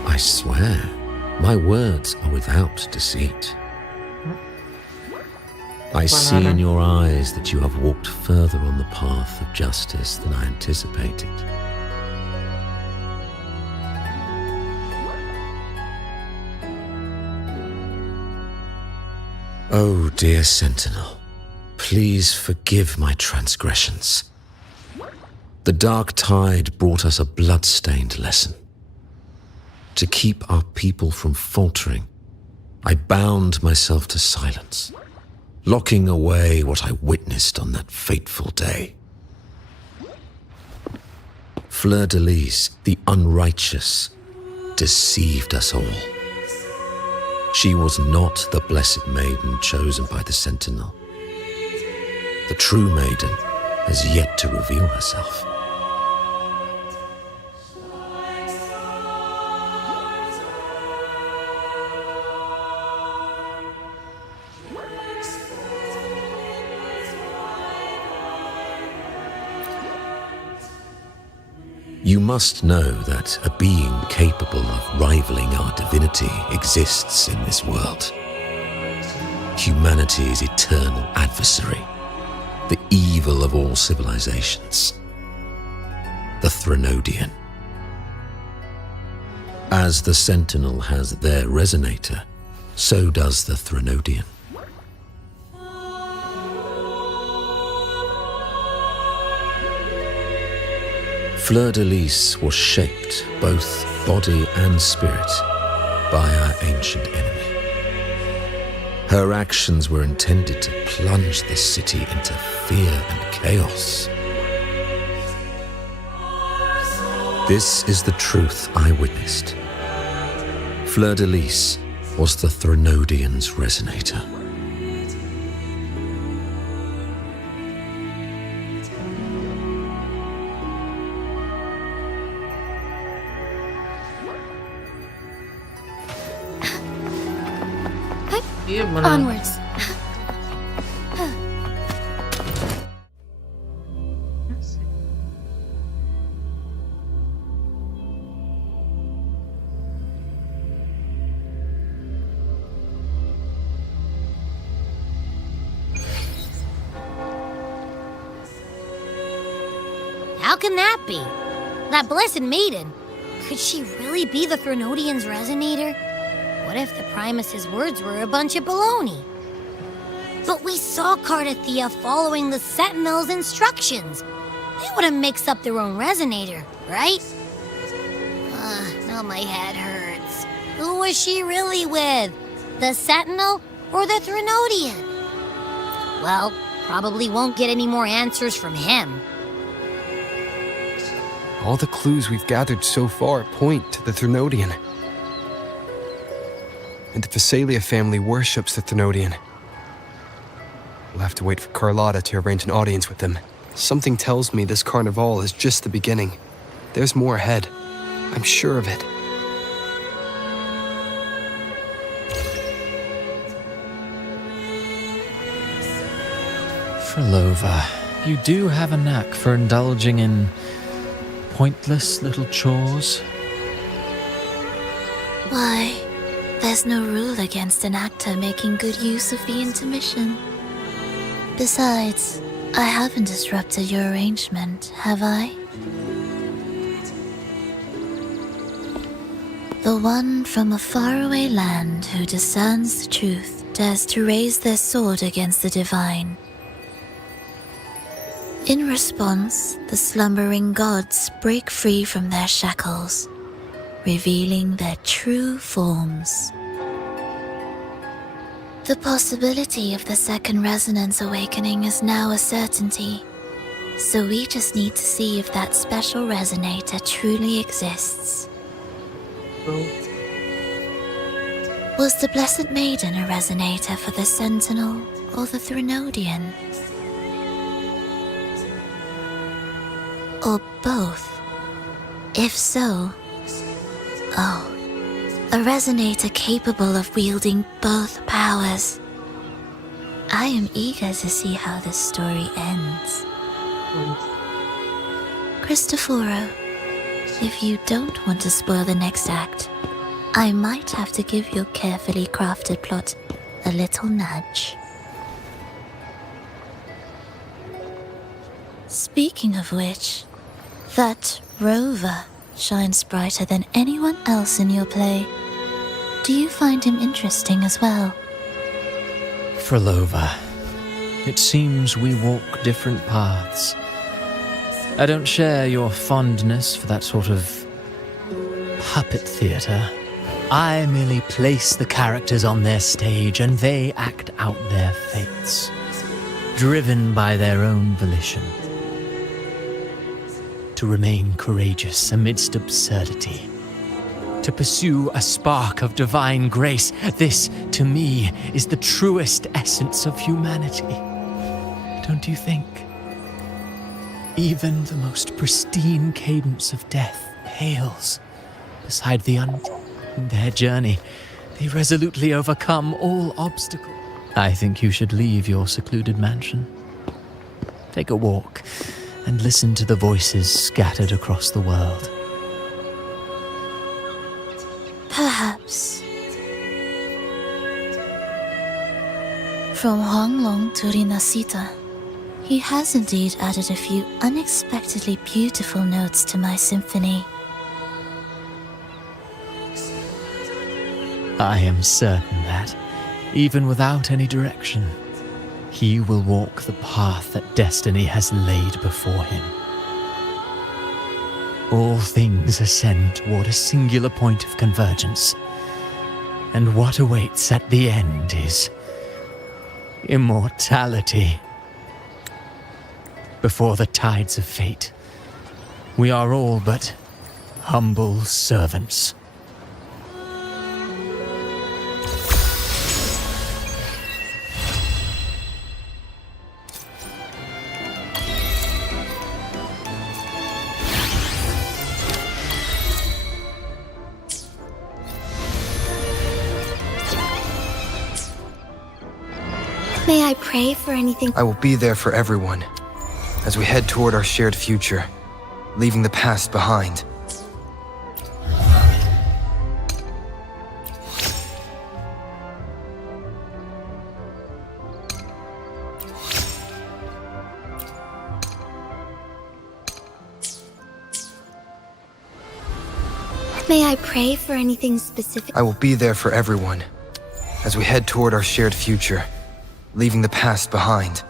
I swear, my words are without deceit. I see in your eyes that you have walked further on the path of justice than I anticipated. Oh, dear Sentinel, please forgive my transgressions. The dark tide brought us a blood-stained lesson. To keep our people from faltering, I bound myself to silence, locking away what I witnessed on that fateful day. Fleur-de-Lis, the unrighteous, deceived us all. She was not the blessed maiden chosen by the Sentinel. The true maiden has yet to reveal herself. You must know that a being capable of rivaling our divinity exists in this world. Humanity's eternal adversary, the evil of all civilizations, the Threnodian. As the Sentinel has their resonator, so does the Threnodian. Fleur-de-Lis was shaped, both body and spirit, by our ancient enemy. Her actions were intended to plunge this city into fear and chaos. This is the truth I witnessed. Fleur-de-Lis was the Threnodian's resonator. Onwards. How can that be? That blessed maiden. Could she really be the Threnodian's resonator? What if the Primus's words were a bunch of baloney? But we saw Carlotte following the Sentinel's instructions. They wouldn't mix up their own resonator, right? Now my head hurts. Who was she really with? The Sentinel or the Threnodian? Well, probably won't get any more answers from him. All the clues we've gathered so far point to the Threnodian. And the Visalia family worships the Threnodian. We'll have to wait for Carlotta to arrange an audience with them. Something tells me this carnival is just the beginning. There's more ahead. I'm sure of it. Frolova, you do have a knack for indulging in pointless little chores. Why, there's no rule against an actor making good use of the intermission. Besides, I haven't disrupted your arrangement, have I? The one from a faraway land who discerns the truth dares to raise their sword against the divine. In response, the slumbering gods break free from their shackles, revealing their true forms. The possibility of the second resonance awakening is now a certainty, so we just need to see if that special resonator truly exists. Was the Blessed Maiden a resonator for the Sentinel or the Threnodian? Or both? If so, a resonator capable of wielding both powers. I am eager to see how this story ends. Cristoforo, if you don't want to spoil the next act, I might have to give your carefully crafted plot a little nudge. Speaking of which, that rover shines brighter than anyone else in your play. Do you find him interesting as well? Frolova, it seems we walk different paths. I don't share your fondness for that sort of puppet theatre. I merely place the characters on their stage and they act out their fates, driven by their own volition. To remain courageous amidst absurdity. To pursue a spark of divine grace. This, to me, is the truest essence of humanity. Don't you think? Even the most pristine cadence of death pales beside the in their journey. They resolutely overcome all obstacles. I think you should leave your secluded mansion. Take a walk and listen to the voices scattered across the world. Perhaps. From Huanglong to Rinacita, he has indeed added a few unexpectedly beautiful notes to my symphony. I am certain that, even without any direction, he will walk the path that destiny has laid before him. All things ascend toward a singular point of convergence, and what awaits at the end is immortality. Before the tides of fate, we are all but humble servants. May I pray for anything? I will be there for everyone as we head toward our shared future, leaving the past behind. May I pray for anything specific? I will be there for everyone as we head toward our shared future, leaving the past behind.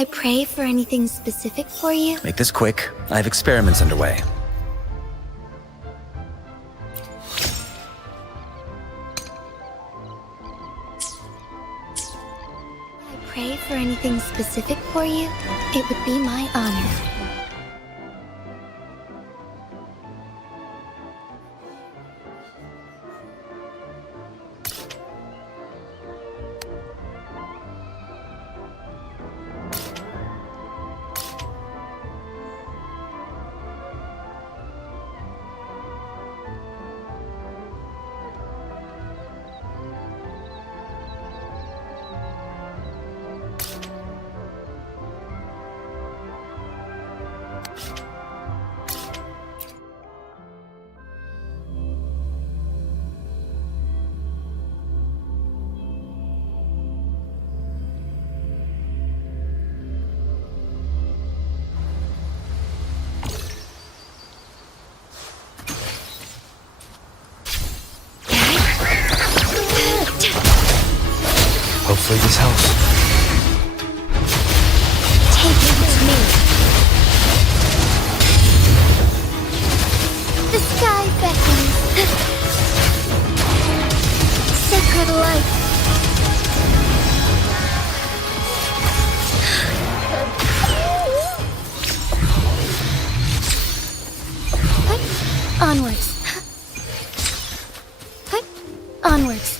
I pray for anything specific for you? Make this quick. I have experiments underway. I pray for anything specific for you? It would be my honor. Hopefully this helps. Take it with me. The sky beckons. Sacred light. Onwards. Onwards.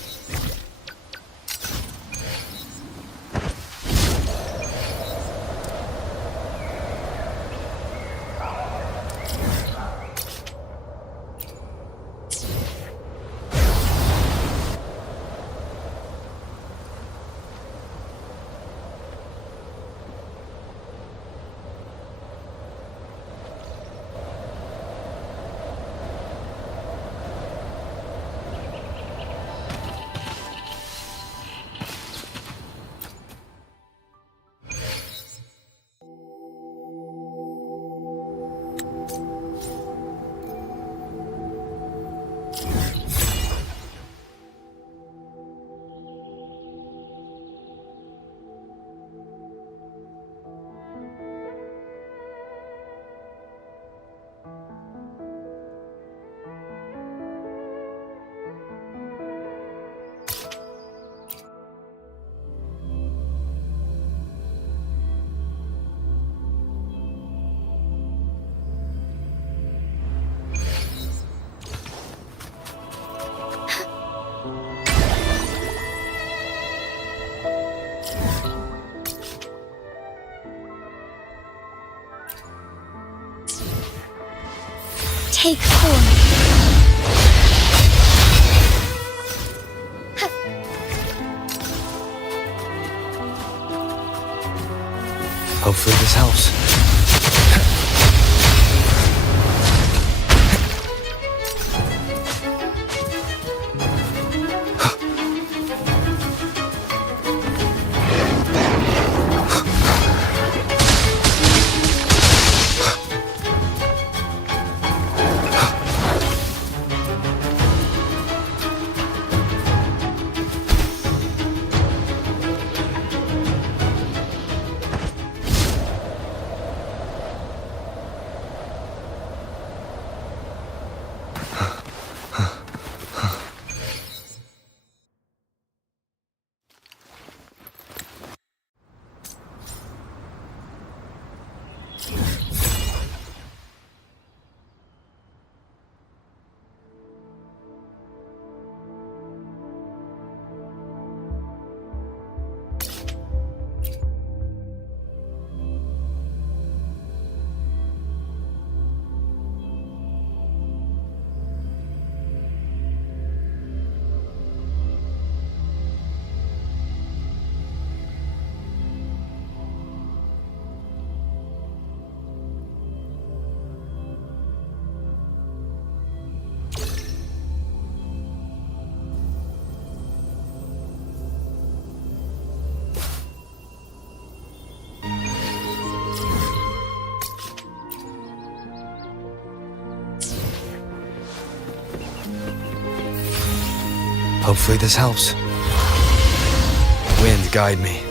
Take form. Hopefully this helps. Hopefully this helps. Wind, guide me.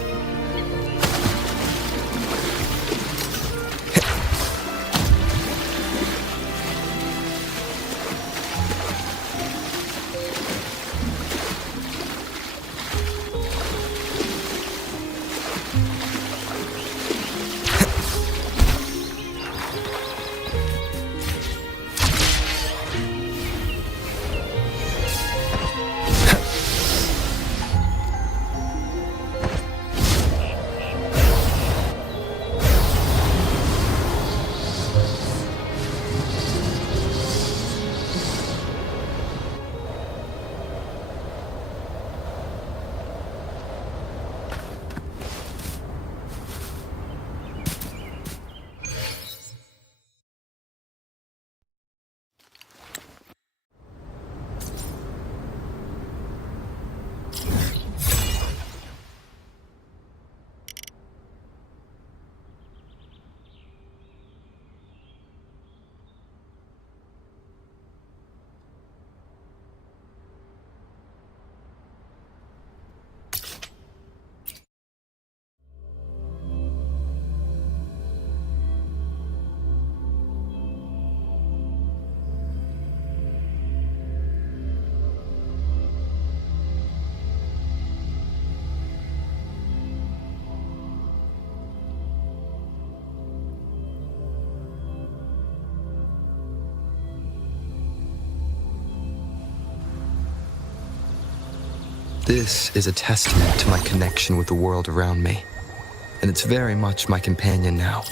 This is a testament to my connection with the world around me, and it's very much my companion now.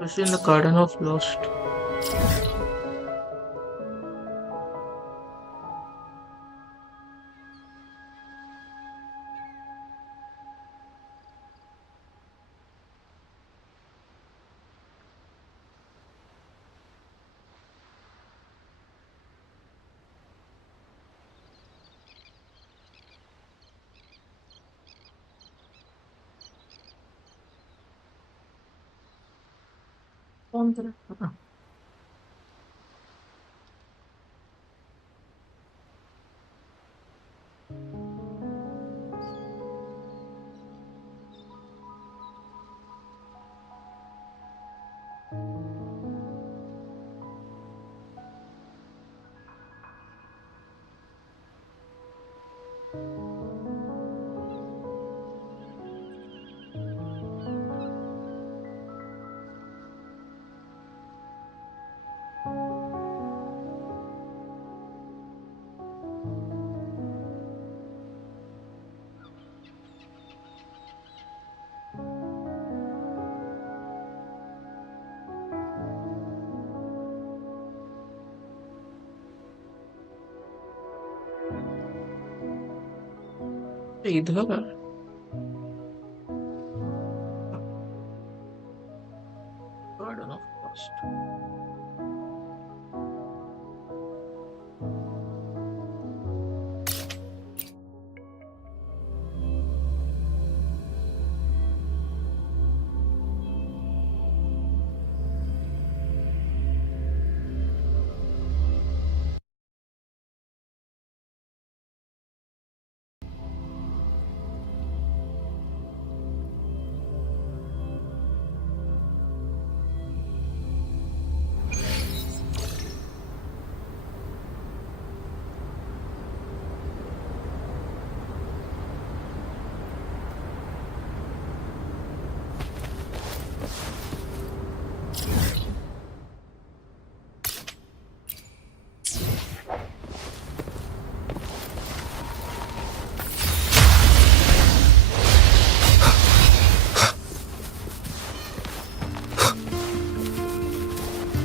Especially in the Garden of Lost. इधर है Garden of Lost.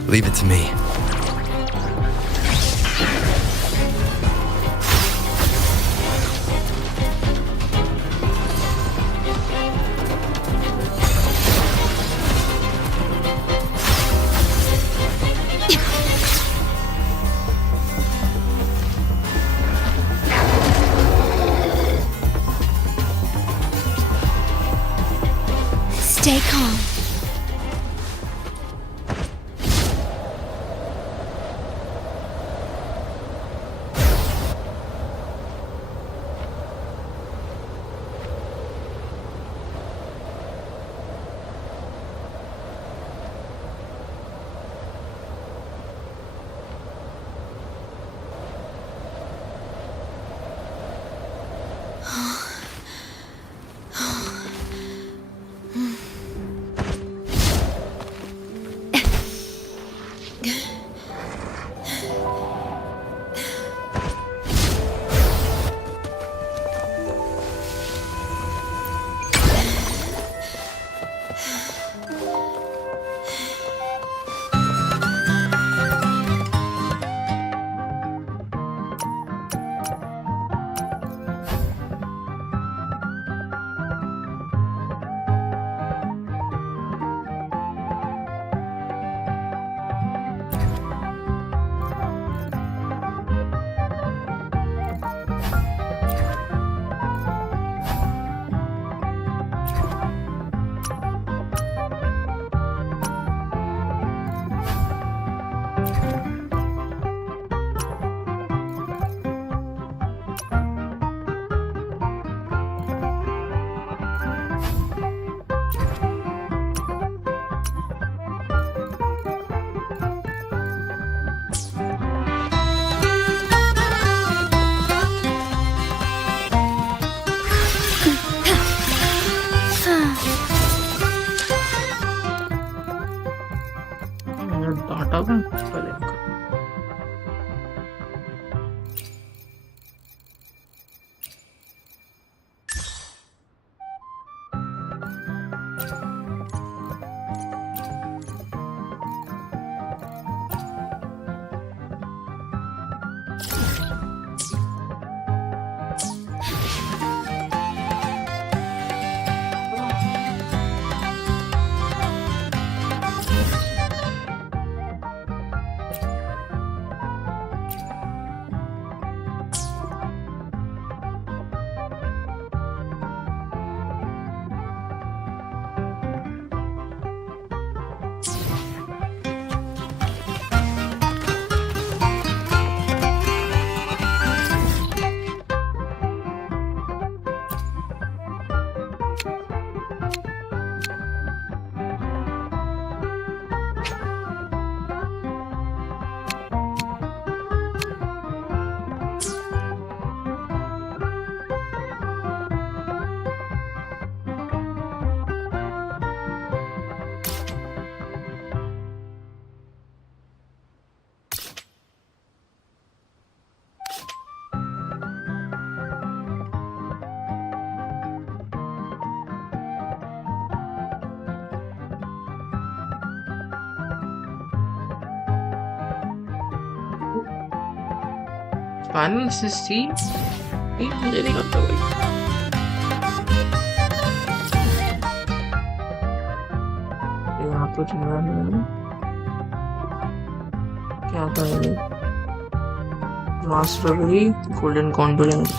Leave it to me. Stay calm. Final Assist मुझे नहीं लगता भाई। यहाँ तो चला है क्या था ये? Master golden condolence.